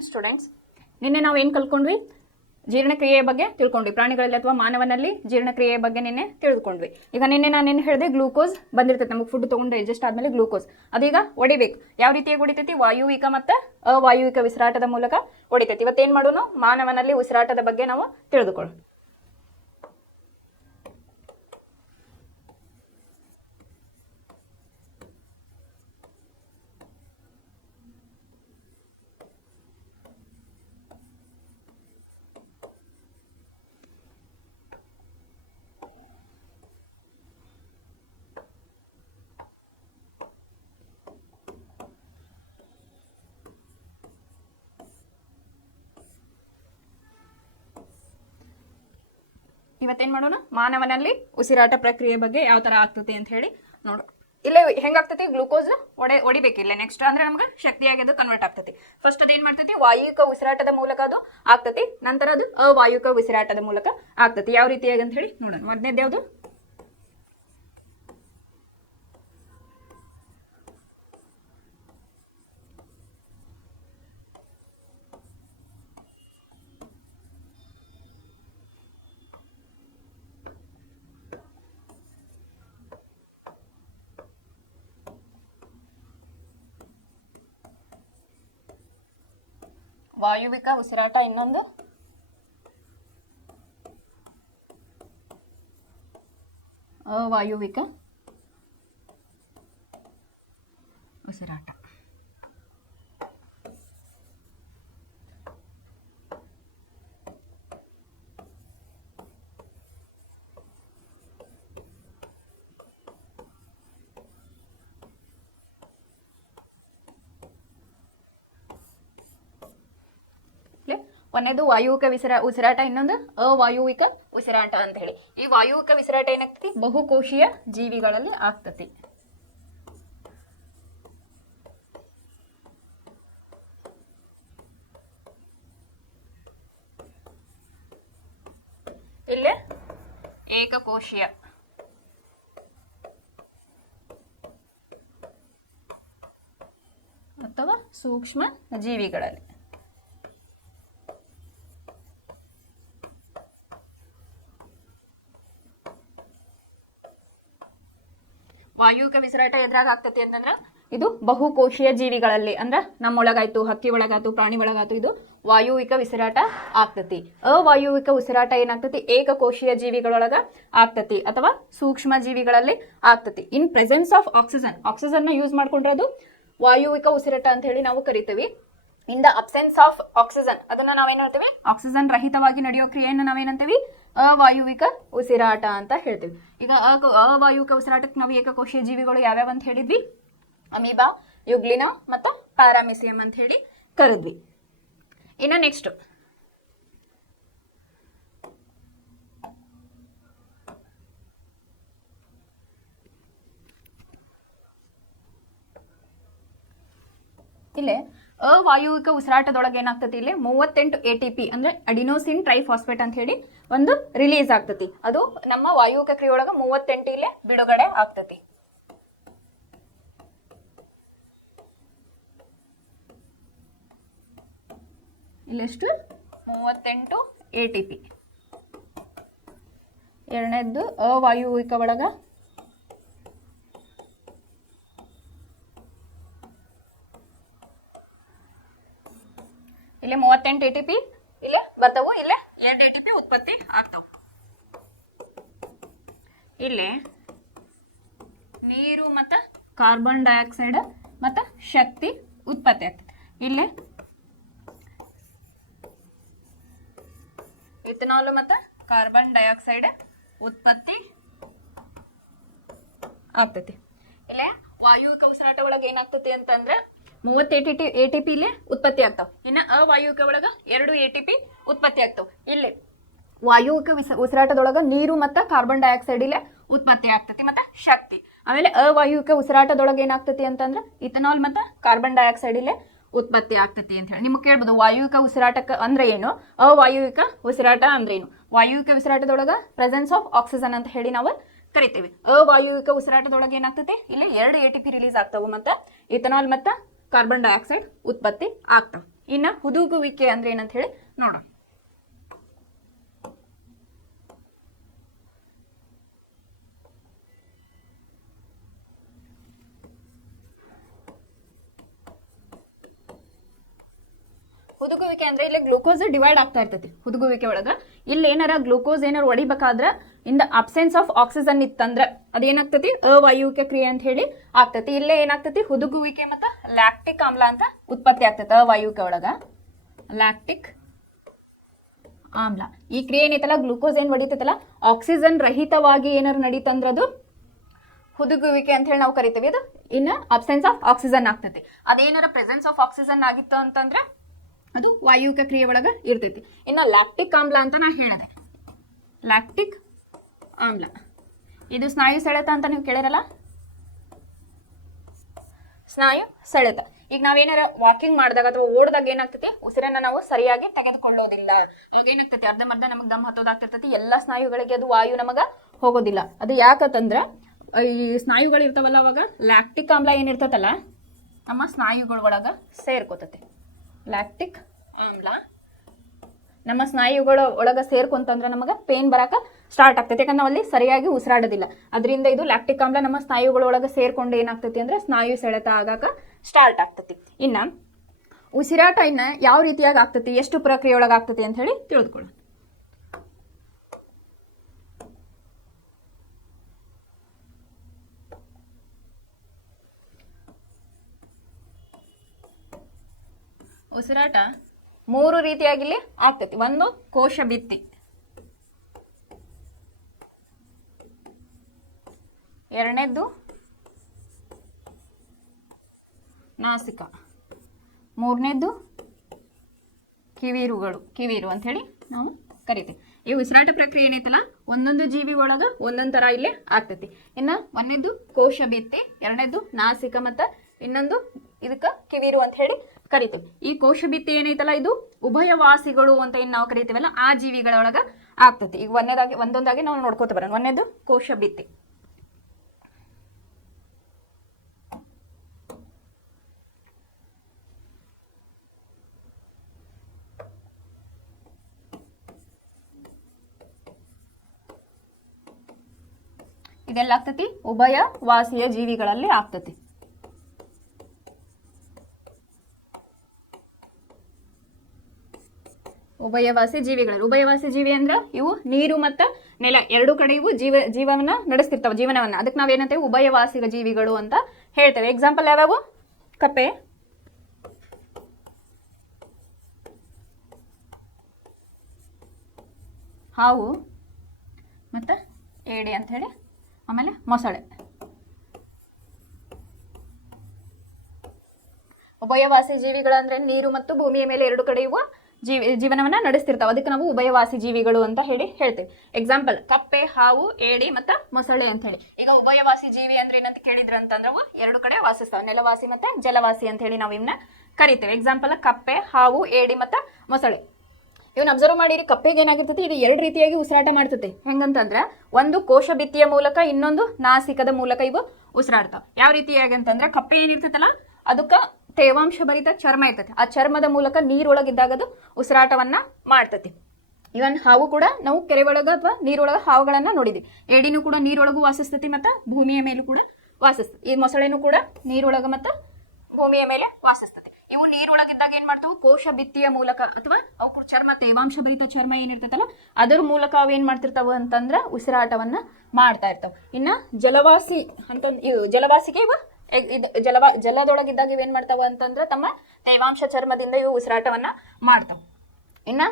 Morning students. ನಿನ್ನೆ ನಾವು ಏನು ಕಲ್ತ್ಕೊಂಡ್ವಿ? ಜೀರ್ಣಕ್ರಿಯೆಯ ಬಗ್ಗೆ ತಿಳ್ಕೊಂಡ್ವಿ. ಪ್ರಾಣಿಗಳಲ್ಲಿ ಅಥವಾ ಮಾನವನಲ್ಲಿ ಜೀರ್ಣಕ್ರಿಯೆಯ ಬಗ್ಗೆ ನಿನ್ನೆ ತಿಳ್ಕೊಂಡ್ವಿ. ಈಗ ನಿನ್ನೆ ನಾನೇನು ಹೇಳಿದೆ, ಗ್ಲೂಕೋಸ್ ಬಂದಿರ್ತೈತೆ ನಮಗೆ ಫುಡ್ ತೊಗೊಂಡು ಡೈಜೆಸ್ಟ್ ಆದಮೇಲೆ ಗ್ಲೂಕೋಸ್ ಅದೀಗ ಹೊಡಿಬೇಕು. ಯಾವ ರೀತಿಯಾಗಿ ಹೊಡಿತೈತಿ? ವಾಯುವಿಕ ಮತ್ತು ಅವಾಯುವಿಕ ಉಸಿರಾಟದ ಮೂಲಕ ಹೊಡಿತೈತಿ. ಇವತ್ತೇನು ಮಾಡೋಣ? ಮಾನವನಲ್ಲಿ ಉಸಿರಾಟದ ಬಗ್ಗೆ ನಾವು ತಿಳಿದುಕೊಳ್ಳೋಣ. ಇವತ್ತೇನು ಮಾಡೋಣ? ಮಾನವನಲ್ಲಿ ಉಸಿರಾಟ ಪ್ರಕ್ರಿಯೆ ಬಗ್ಗೆ ಯಾವ ಥರ ಆಗ್ತತಿ ಅಂತ ಹೇಳಿ ನೋಡು. ಇಲ್ಲೇ ಹೆಂಗಾಗ್ತತಿ? ಗ್ಲೂಕೋಸ್ ಹೊಡಿಬೇಕಿಲ್ಲ. ನೆಕ್ಸ್ಟ್ ಅಂದ್ರೆ ನಮ್ಗೆ ಶಕ್ತಿಯಾಗಿ ಅದು ಕನ್ವರ್ಟ್ ಆಗ್ತತಿ. ಫಸ್ಟ್ ಅದು ಏನು ಮಾಡ್ತೈತಿ? ವಾಯುವಿಕ ಉಸಿರಾಟದ ಮೂಲಕ ಅದು ಆಗ್ತತಿ. ನಂತರ ಅದು ಅವಾಯುವಿಕ ಉಸಿರಾಟದ ಮೂಲಕ ಆಗ್ತತಿ. ಯಾವ ರೀತಿಯಾಗಿ ಅಂತ ಹೇಳಿ ನೋಡೋಣ. ಮೊದಲನೇದು ಯಾವುದು? ವಾಯುವಿಕ ಉಸಿರಾಟ, ಇನ್ನೊಂದು ಅವಾಯುವಿಕ ಉಸಿರಾಟ. ಒಂದೇದು ವಾಯುವಿಕ ಉಸಿರಾಟ, ಇನ್ನೊಂದು ಅವಾಯುವಿಕ ಉಸಿರಾಟ ಅಂತ ಹೇಳಿ. ಈ ವಾಯುವಿಕ ಉಸಿರಾಟ ಏನಾಗ್ತತಿ? ಬಹುಕೋಶೀಯ ಜೀವಿಗಳಲ್ಲಿ ಆಗ್ತತಿ. ಇಲ್ಲೇ ಏಕಕೋಶೀಯ ಅಥವಾ ಸೂಕ್ಷ್ಮ ಜೀವಿಗಳಲ್ಲಿ. ವಾಯುವಿಕ ಉಸಿರಾಟ ಎದ್ರಾಗ ಆಗ್ತತಿ ಅಂತಂದ್ರೆ ಇದು ಬಹುಕೋಶೀಯ ಜೀವಿಗಳಲ್ಲಿ, ಅಂದ್ರೆ ನಮ್ಮೊಳಗಾಯ್ತು, ಹಕ್ಕಿ ಒಳಗಾಯ್ತು, ಪ್ರಾಣಿ ಒಳಗಾಯ್ತು, ಇದು ವಾಯುವಿಕ ಉಸಿರಾಟ ಆಗ್ತತಿ. ಅವಾಯುವಿಕ ಉಸಿರಾಟ ಏನಾಗ್ತತಿ? ಏಕಕೋಶೀಯ ಜೀವಿಗಳೊಳಗ ಆಗ್ತತಿ ಅಥವಾ ಸೂಕ್ಷ್ಮ ಜೀವಿಗಳಲ್ಲಿ ಆಗ್ತತಿ. ಇನ್ ಪ್ರೆಸೆನ್ಸ್ ಆಫ್ ಆಕ್ಸಿಜನ್ ನ ಯೂಸ್ ಮಾಡ್ಕೊಂಡ್ರೆ ಅದು ವಾಯುವಿಕ ಉಸಿರಾಟ ಅಂತ ಹೇಳಿ ನಾವು ಕರಿತೀವಿ. ಇನ್ ದ ಅಬ್ಸೆನ್ಸ್ ಆಫ್ ಆಕ್ಸಿಜನ್ ಅದನ್ನ ನಾವೇನ್ ಹೇಳ್ತೀವಿ? ಆಕ್ಸಿಜನ್ ರಹಿತವಾಗಿ ನಡೆಯೋ ಕ್ರಿಯೆಯನ್ನು ನಾವೇನಂತೀವಿ? ಅವಾಯುವಿಕ ಉಸಿರಾಟ ಅಂತ ಹೇಳ್ತೀವಿ. ಈಗ ಅವಾಯುವಿಕ ಉಸಿರಾಟಕ್ಕೆ ನಾವು ಏಕಕೋಶೀಯ ಜೀವಿಗಳು ಯಾವ್ಯಾವ ಅಂತ ಹೇಳಿದ್ವಿ? ಅಮೀಬಾ, ಯುಗ್ಲಿನಾ ಮತ್ತು ಪ್ಯಾರಾಮಿಸಿಯಂ ಅಂತ ಹೇಳಿ ಕರೆದ್ವಿ. ಇನ್ನು ನೆಕ್ಸ್ಟ್ ಇಲ್ಲೇ ಅವಾಯುವಿಕ ಉಸಿರಾಟದೊಳಗೆ ಏನಾಗ್ತತಿ? ಇಲ್ಲಿ 38 ATP ಅಂದ್ರೆ ಅಡಿನೋಸಿನ್ ಟ್ರೈಫಾಸ್ಫೇಟ್ ಅಂತ ಹೇಳಿ ಒಂದು ರಿಲೀಸ್ ಆಗ್ತತಿ. ಅದು ನಮ್ಮ ವಾಯುವಿಕ ಕ್ರಿಯೆಯೊಳಗ 38 ಇಲ್ಲೇ ಬಿಡುಗಡೆ ಆಗ್ತತಿ. ಇಲ್ಲೆಷ್ಟು? 38 ATP. ಎರಡನೇದ್ದು ಅವಾಯುವಿಕ ಒಳಗ ಇಲ್ಲಿ 38 ATP ಇಲ್ಲೇ ಬರ್ತಾವು. ಇಲ್ಲೇ 2 ATP ಉತ್ಪತ್ತಿ ಆಗ್ತಾವ. ಇಲ್ಲಿ ನೀರು ಮತ್ತು ಕಾರ್ಬನ್ ಡೈಆಕ್ಸೈಡ್ ಮತ್ತು ಶಕ್ತಿ ಉತ್ಪತ್ತಿ ಆಗ್ತದೆ. ಇಲ್ಲಿ ಇಥನಾಲ್ ಮತ್ತು ಕಾರ್ಬನ್ ಡೈಆಕ್ಸೈಡ್ ಉತ್ಪತ್ತಿ ಆಗ್ತೈತಿ. ಇಲ್ಲೇ ವಾಯುವಿಕ ಉಸಿರಾಟ ಒಳಗೆ ಏನಾಗ್ತತಿ ಅಂತಂದ್ರೆ 38 ATP ಇಲ್ಲೇ ಉತ್ಪತ್ತಿ ಆಗ್ತಾವ. ಇನ್ನು ಅವಾಯುವಿಕ ಒಳಗ 2 ATP ಉತ್ಪತ್ತಿ ಆಗ್ತಾವ. ಇಲ್ಲಿ ವಾಯುವಿಕ ಉಸಿರಾಟದೊಳಗ ನೀರು ಮತ್ತು ಕಾರ್ಬನ್ ಡೈಆಕ್ಸೈಡ್ ಇಲ್ಲೇ ಉತ್ಪತ್ತಿ ಆಗ್ತತಿ ಮತ್ತು ಶಕ್ತಿ. ಆಮೇಲೆ ಅವಾಯುವಿಕ ಉಸಿರಾಟದೊಳಗೆ ಏನಾಗ್ತತಿ ಅಂತಂದ್ರೆ ಇಥನಾಲ್ ಮತ್ತು ಕಾರ್ಬನ್ ಡೈಆಕ್ಸೈಡ್ ಇಲ್ಲೇ ಉತ್ಪತ್ತಿ ಆಗ್ತತಿ ಅಂತ ಹೇಳಿ. ನಿಮ್ಗೆ ಕೇಳ್ಬೋದು ವಾಯುವಿಕ ಉಸಿರಾಟಕ್ಕೆ ಅಂದ್ರೆ ಏನು, ಅವಾಯುವಿಕ ಉಸಿರಾಟ ಅಂದ್ರೆ ಏನು? ವಾಯುವಿಕ ಉಸಿರಾಟದೊಳಗ ಪ್ರೆಸೆನ್ಸ್ ಆಫ್ ಆಕ್ಸಿಜನ್ ಅಂತ ಹೇಳಿ ನಾವು ಕರಿತೀವಿ. ಅವಾಯುವಿಕ ಉಸಿರಾಟದೊಳಗೆ ಏನಾಗ್ತತಿ? ಇಲ್ಲಿ 2 ATP ರಿಲೀಸ್ ಆಗ್ತಾವು ಮತ್ತು ಇಥನಾಲ್ ಮತ್ತು ಕಾರ್ಬನ್ ಡೈಆಕ್ಸೈಡ್ ಉತ್ಪತ್ತಿ ಆಗ್ತಾವ. ಇನ್ನು ಹುದುಗುವಿಕೆ ಅಂದ್ರೆ ಏನಂತ ಹೇಳಿ ನೋಡೋಣ. ಹುದುಗುವಿಕೆ ಅಂದ್ರೆ ಇಲ್ಲಿ ಗ್ಲೂಕೋಸ್ ಡಿವೈಡ್ ಆಗ್ತಾ ಇರ್ತೈತಿ ಹುದುಗುವಿಕೆ ಒಳಗ. ಇಲ್ಲಿ ಏನಾರ ಗ್ಲೂಕೋಸ್ ಏನಾರ ಹೊಡಿಬೇಕಾದ್ರ in the absence of oxygen ಇತ್ತಂದ್ರ ಅದೇನಾಗ್ತತಿ ಅವಾಯುವಿಕ ಕ್ರಿಯೆ ಅಂತ ಹೇಳಿ ಆಗ್ತತಿ. ಇಲ್ಲೇ ಏನಾಗ್ತತಿ ಹುದುಗುವಿಕೆ ಮತ್ತು ಲ್ಯಾಕ್ಟಿಕ್ ಆಮ್ಲ ಅಂತ ಉತ್ಪತ್ತಿ ಆಗ್ತೈತೆ ಅವಾಯುವಿಕೆ ಒಳಗ. ಲ್ಯಾಕ್ಟಿಕ್ ಆಮ್ಲ ಈ ಕ್ರಿಯೆ ಏನೈತಲ್ಲ ಗ್ಲೂಕೋಸ್ ಏನ್ ಹೊಡಿತೈತಲ್ಲ ಆಕ್ಸಿಜನ್ ರಹಿತವಾಗಿ ಏನಾರು ನಡೀತಂದ್ರ ಅದು ಹುದುಗುವಿಕೆ ಅಂತ ಹೇಳಿ ನಾವು ಕರಿತೀವಿ. ಅದು ಇನ್ನು ಅಬ್ಸೆನ್ಸ್ ಆಫ್ ಆಕ್ಸಿಜನ್ ಆಗ್ತೈತಿ. ಅದೇನಾರ ಪ್ರೆಸೆನ್ಸ್ ಆಫ್ ಆಕ್ಸಿಜನ್ ಆಗಿತ್ತು ಅಂತಂದ್ರೆ ಅದು ವಾಯುವಿಕ ಕ್ರಿಯೆ ಒಳಗ ಇರ್ತೈತಿ. ಇನ್ನು ಲ್ಯಾಕ್ಟಿಕ್ ಆಮ್ಲ ಅಂತ ನಾ ಹೇಳಿದೆ. ಲ್ಯಾಕ್ಟಿಕ್ ಆಮ್ಲ ಇದು ಸ್ನಾಯು ಸೆಳೆತ ಅಂತ ನೀವು ಕೇಳಿರಲ್ಲ, ಸ್ನಾಯು ಸೆಳೆತ. ಈಗ ನಾವೇನಾರ ವಾಕಿಂಗ್ ಮಾಡಿದಾಗ ಅಥವಾ ಓಡಿದಾಗ ಏನಾಗ್ತೈತಿ ಉಸಿರನ್ನ ನಾವು ಸರಿಯಾಗಿ ತೆಗೆದುಕೊಳ್ಳೋದಿಲ್ಲ. ಅವಾಗ ಏನಾಗ್ತೈತಿ ಅರ್ಧಂಬರ್ಧ ನಮಗೆ ದಮ್ ಹತ್ತೋದಾಗ್ತಿರ್ತೈತಿ. ಎಲ್ಲ ಸ್ನಾಯುಗಳಿಗೆ ಅದು ವಾಯು ನಮಗ ಹೋಗೋದಿಲ್ಲ. ಅದು ಯಾಕಂತಂದ್ರ ಈ ಸ್ನಾಯುಗಳು ಇರ್ತಾವಲ್ಲ ಅವಾಗ ಲ್ಯಾಕ್ಟಿಕ್ ಆಮ್ಲ ಏನಿರ್ತೈತಲ್ಲ ನಮ್ಮ ಸ್ನಾಯುಗಳ ಒಳಗ ಸೇರ್ಕೋತೈತಿ. ಲ್ಯಾಕ್ಟಿಕ್ ಆಮ್ಲ ನಮ್ಮ ಸ್ನಾಯುಗಳ ಒಳಗ ಸೇರ್ಕೊಂತಂದ್ರೆ ನಮಗೆ ಪೇನ್ ಬರಾಕ ಸ್ಟಾರ್ಟ್ ಆಗ್ತೈತಿ. ಯಾಕಂದ್ರೆ ನಾವಲ್ಲಿ ಸರಿಯಾಗಿ ಉಸಿರಾಡೋದಿಲ್ಲ. ಅದರಿಂದ ಇದು ಲ್ಯಾಕ್ಟಿಕ್ ಆಮ್ಲ ನಮ್ಮ ಸ್ನಾಯುಗಳ ಒಳಗ ಸೇರ್ಕೊಂಡು ಏನಾಗ್ತೈತಿ ಅಂದ್ರೆ ಸ್ನಾಯು ಸೆಳೆತ ಆಗಾಕ ಸ್ಟಾರ್ಟ್ ಆಗ್ತೈತಿ. ಇನ್ನ ಉಸಿರಾಟ ಇನ್ನ ಯಾವ ರೀತಿಯಾಗಿ ಆಗ್ತೈತಿ, ಎಷ್ಟು ಪ್ರಕ್ರಿಯೆ ಒಳಗ ಆಗ್ತೈತಿ ಅಂತ ಹೇಳಿ ತಿಳಿದುಕೊಳ್ಳೋಣ. ಉಸಿರಾಟ 3 ರೀತಿಯಾಗಿ ಇಲ್ಲಿ ಆಗ್ತೈತಿ. ಒಂದು ಕೋಶ ಭಿತ್ತಿ, ಎರಡನೇದ್ದು ನಾಸಿಕ, ಮೂರನೇದ್ದು ಕಿವೀರು ಅಂತ ಹೇಳಿ ನಾವು ಕರಿತೀವಿ. ಈ ಉಸಿರಾಟ ಪ್ರಕ್ರಿಯೆ ಏನೈತಲ್ಲ ಒಂದೊಂದು ಜೀವಿ ಒಳಗ ಒಂದೊಂದು ತರ ಇಲ್ಲೇ ಆಗ್ತೈತಿ. ಇನ್ನ ಒಂದನೇದ್ದು ಕೋಶ ಭಿತ್ತಿ, ಎರಡನೇದ್ದು ನಾಸಿಕ, ಮತ್ತು ಇನ್ನೊಂದು ಇದಕ್ಕ ಕಿವೀರು ಅಂತ ಹೇಳಿ ಕರಿತೀವಿ. ಈ ಕೋಶ ಭಿತ್ತಿ ಏನೈತಲ್ಲ ಇದು ಉಭಯವಾಸಿಗಳು ಅಂತ ಏನ್ ನಾವು ಕರಿತೀವಲ್ಲ ಆ ಜೀವಿಗಳ ಒಳಗ ಆಗ್ತೈತಿ. ಈಗ ಒಂದೊಂದಾಗಿ ನಾವು ನೋಡ್ಕೋತ ಬರೋಣ. ಒಂದನೇದು ಕೋಶ ಭಿತ್ತಿ. ಇದೆಲ್ಲ ಆಗ್ತೈತಿ ಉಭಯವಾಸಿಯ ಜೀವಿಗಳಲ್ಲಿ ಆಗ್ತೈತಿ. ಉಭಯವಾಸಿ ಜೀವಿ ಅಂದ್ರೆ ಇವು ನೀರು ಮತ್ತು ನೆಲ ಎರಡು ಕಡೆ ಇವು ಜೀವನ ನಡೆಸ್ತಿರ್ತಾವ ಜೀವನವನ್ನ. ಅದಕ್ಕೆ ನಾವೇನಂತೇವೆ ಉಭಯವಾಸಿ ಜೀವಿಗಳು ಅಂತ ಹೇಳ್ತೇವೆ. ಎಕ್ಸಾಂಪಲ್ ಯಾವ್ಯಾವು? ಕಪ್ಪೆ, ಹಾವು ಮತ್ತು ಏಡಿ ಅಂತ ಹೇಳಿ, ಆಮೇಲೆ ಮೊಸಳೆ. ಉಭಯವಾಸಿ ಜೀವಿಗಳಂದ್ರೆ ನೀರು ಮತ್ತು ಭೂಮಿಯ ಮೇಲೆ ಎರಡು ಕಡೆ ಇವು ಜೀವನವನ್ನ ನಡೆಸ್ತಿರ್ತಾವ. ಅದಕ್ಕೆ ನಾವು ಉಭಯವಾಸಿ ಜೀವಿಗಳು ಅಂತ ಹೇಳಿ ಹೇಳ್ತೇವೆ. ಎಕ್ಸಾಂಪಲ್ ಕಪ್ಪೆ, ಹಾವು, ಏಡಿ ಮತ್ತು ಮೊಸಳೆ ಅಂತ ಹೇಳಿ. ಈಗ ಉಭಯವಾಸಿ ಜೀವಿ ಅಂದ್ರೆ ಏನಂತ ಕೇಳಿದ್ರ ಅಂತಂದ್ರೆ ಅವು ಎರಡು ಕಡೆ ವಾಸಿಸ್ತಾವ, ನೆಲವಾಸಿ ಮತ್ತೆ ಜಲವಾಸಿ ಅಂತ ಹೇಳಿ ನಾವು ಇವನ್ನ ಕರಿತೇವೆ. ಎಕ್ಸಾಂಪಲ್ ಕಪ್ಪೆ, ಹಾವು, ಏಡಿ ಮತ್ತು ಮೊಸಳೆ. ಇವನ್ನ ಅಬ್ಸರ್ವ್ ಮಾಡಿರಿ. ಕಪ್ಪೆಗೆ ಏನಾಗಿರ್ತೈತಿ ಇದು ಎರಡು ರೀತಿಯಾಗಿ ಉಸಿರಾಟ ಮಾಡ್ತೈತಿ. ಹೆಂಗಂತಂದ್ರೆ ಒಂದು ಕೋಶ ಭಿತ್ತಿಯ ಮೂಲಕ, ಇನ್ನೊಂದು ನಾಸಿಕದ ಮೂಲಕ ಇವು ಉಸಿರಾಡ್ತಾವ. ಯಾವ ರೀತಿಯಾಗಿ ಅಂತಂದ್ರೆ ಕಪ್ಪೆ ಏನಿರ್ತೈತಲ್ಲ ಅದಕ್ಕೆ ತೇವಾಂಶ ಭರಿತ ಚರ್ಮ ಇರ್ತೈತಿ. ಆ ಚರ್ಮದ ಮೂಲಕ ನೀರೊಳಗಿದ್ದಾಗ ಅದು ಉಸಿರಾಟವನ್ನ ಮಾಡ್ತೈತಿ. ಇವನ್ ಹಾವು ಕೂಡ ನಾವು ಕೆರೆ ಒಳಗ ಅಥವಾ ನೀರೊಳಗ ಹಾವುಗಳನ್ನ ನೋಡಿದ್ವಿ. ಏಡಿನೂ ಕೂಡ ನೀರೊಳಗೂ ವಾಸಿಸ್ತೈತಿ ಮತ್ತು ಭೂಮಿಯ ಮೇಲೂ ಕೂಡ ವಾಸಿಸ್ತೈತಿ. ಈ ಮೊಸಳೆನೂ ಕೂಡ ನೀರೊಳಗ ಮತ್ತು ಭೂಮಿಯ ಮೇಲೆ ವಾಸಿಸ್ತೈತಿ. ಇವು ನೀರೊಳಗಿದ್ದಾಗ ಏನ್ ಮಾಡ್ತಾವು ಕೋಶ ಭಿತ್ತಿಯ ಮೂಲಕ ಅಥವಾ ಅವು ಚರ್ಮ ತೇವಾಂಶ ಭರಿತ ಚರ್ಮ ಏನಿರ್ತೈತಲ್ಲ ಅದರ ಮೂಲಕ ಅವು ಏನ್ ಮಾಡ್ತಿರ್ತಾವ ಅಂತಂದ್ರ ಉಸಿರಾಟವನ್ನ ಮಾಡ್ತಾ ಇರ್ತಾವ. ಇನ್ನ ಜಲವಾಸಿ ಜಲವಾಸಿಗೆ ಇವ ಜಲದೊಳಗಿದ್ದಾಗ ಇವೇನ್ ಮಾಡ್ತಾವ ಅಂತಂದ್ರೆ ತಮ್ಮ ತೇವಾಂಶ ಚರ್ಮದಿಂದ ಇವು ಉಸಿರಾಟವನ್ನ ಮಾಡ್ತಾವ. ಇನ್ನ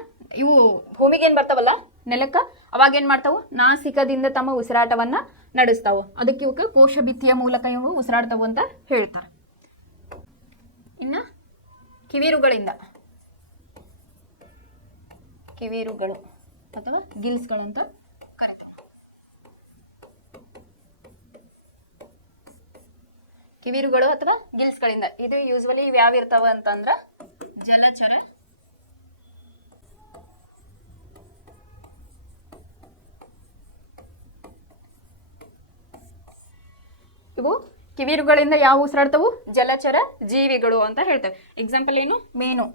ಇವು ಭೂಮಿಗೆ ಏನ್ ಬರ್ತಾವಲ್ಲ ನೆಲಕ್ಕ, ಅವಾಗ ಏನ್ ಮಾಡ್ತಾವು ನಾಸಿಕದಿಂದ ತಮ್ಮ ಉಸಿರಾಟವನ್ನ ನಡೆಸ್ತಾವು. ಅದಕ್ಕೆ ಇವಕ್ಕೆ ಕೋಶ ಭಿತ್ತಿಯ ಮೂಲಕ ಇವು ಉಸಿರಾಡ್ತಾವು ಅಂತ ಹೇಳ್ತಾರೆ. ಇನ್ನ ಕಿವೀರುಗಳು ಅಥವಾ ಗಿಲ್ಸ್ಗಳಂತ ಕರೀತಾರೆ. ಕಿವೀರುಗಳು ಅಥವಾ ಗಿಲ್ಸ್ಗಳಿಂದ ಇದು ಯೂಸ್ವಲಿ ಯಾವ ಇರ್ತಾವ ಅಂತಂದ್ರ ಜಲಚರ, ಇವು ಕಿವೀರುಗಳಿಂದ ಯಾವ ಉಸಿರಾಡ್ತಾವು ಜಲಚರ ಜೀವಿಗಳು ಅಂತ ಹೇಳ್ತೇವೆ. ಎಕ್ಸಾಂಪಲ್ ಏನು? ಮೀನು.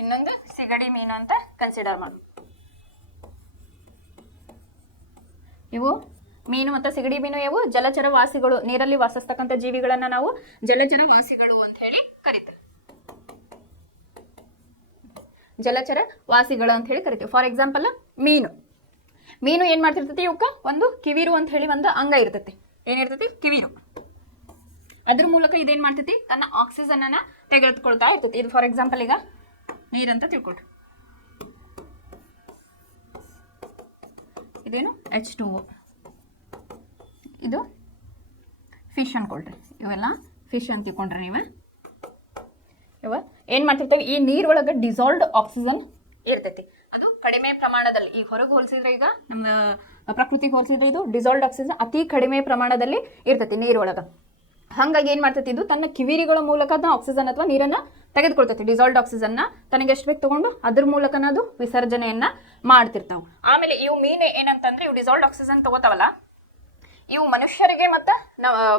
ಇನ್ನೊಂದು ಸಿಗಡಿ ಮೀನು ಅಂತ ಕನ್ಸಿಡರ್ ಮಾಡಿ. ಇವು ಮೀನು ಮತ್ತು ಸಿಗಡಿ ಮೀನು ಇವು ಜಲಚರ ವಾಸಿಗಳು, ನೀರಲ್ಲಿ ವಾಸಿಸ್ತಕ್ಕಂಥ ಜೀವಿಗಳನ್ನ ನಾವು ಜಲಚರ ವಾಸಿಗಳು ಅಂತ ಹೇಳಿ ಕರಿತೇವೆ. ಜಲಚರ ವಾಸಿಗಳು ಅಂತ ಹೇಳಿ ಕರಿತೀವಿ. ಫಾರ್ ಎಕ್ಸಾಂಪಲ್ ಮೀನು ಏನ್ ಮಾಡ್ತಿರ್ತೈತಿ, ಇವಕ್ಕ ಒಂದು ಕಿವಿರು ಅಂತ ಹೇಳಿ ಒಂದು ಅಂಗ ಇರ್ತೈತಿ. ಏನಿರ್ತೈತಿ? ಕಿವಿರು. ಅದ್ರ ಮೂಲಕ ಇದೇನ್ ಮಾಡ್ತೈತಿ, ತನ್ನ ಆಕ್ಸಿಜನ್ ಅನ್ನ ತೆಗೆದುಕೊಳ್ತಾ ಇರ್ತೈತಿ. ಇದು ಫಾರ್ ಎಕ್ಸಾಂಪಲ್ ಈಗ ನೀರಂತ ತಿಳ್ಕೊಳ್ರಿ. ಇದೇನು H2O, ಇದು ಫಿಶ್ ಅನ್ಕೊಳ್ರಿ. ಇವೆಲ್ಲ ಫಿಶ್ ಅಂತ ತಿಳ್ಕೊಂಡ್ರಿ ನೀವು. ಇವ ಏನ್ ಮಾಡ್ತಿರ್ತೇವೆ, ಈ ನೀರೊಳಗೆ ಡಿಸಾಲ್ವ್ಡ್ ಆಕ್ಸಿಜನ್ ಇರ್ತೈತಿ. ಅದು ಕಡಿಮೆ ಪ್ರಮಾಣದಲ್ಲಿ, ಈಗ ಹೊರಗೆ ಹೋಲಿಸಿದ್ರೆ, ಈಗ ನಮ್ಮ ಪ್ರಕೃತಿಗೆ ಹೋಲಿಸಿದ್ರೆ ಇದು ಡಿಸಾಲ್ವ್ಡ್ ಆಕ್ಸಿಜನ್ ಅತಿ ಕಡಿಮೆ ಪ್ರಮಾಣದಲ್ಲಿ ಇರ್ತೈತಿ ನೀರೊಳಗೆ. ಹಾಗಾಗಿ ಏನ್ ಮಾಡ್ತೈತಿ, ಇದು ತನ್ನ ಕಿವಿರಿಗಳ ಮೂಲಕ ಆಕ್ಸಿಜನ್ ಅಥವಾ ನೀರನ್ನ ತೆಗೆದುಕೊಳ್ತೈತಿ. ಡಿಸಾಲ್ವ್ಡ್ ಆಕ್ಸಿಜನ್ನ ತನಗೆ ಎಷ್ಟು ಬೇಕು ತಗೊಂಡು ಅದ್ರ ಮೂಲಕನ ಅದು ವಿಸರ್ಜನೆಯನ್ನ ಮಾಡ್ತಿರ್ತಾವ. ಆಮೇಲೆ ಇವು ಮೀನು ಏನಂತಂದ್ರೆ, ಇವು ಡಿಸಾಲ್ವ್ಡ್ ಆಕ್ಸಿಜನ್ ತಗೋತಾವಲ್ಲ, ಇವು ಮನುಷ್ಯರಿಗೆ ಮತ್ತು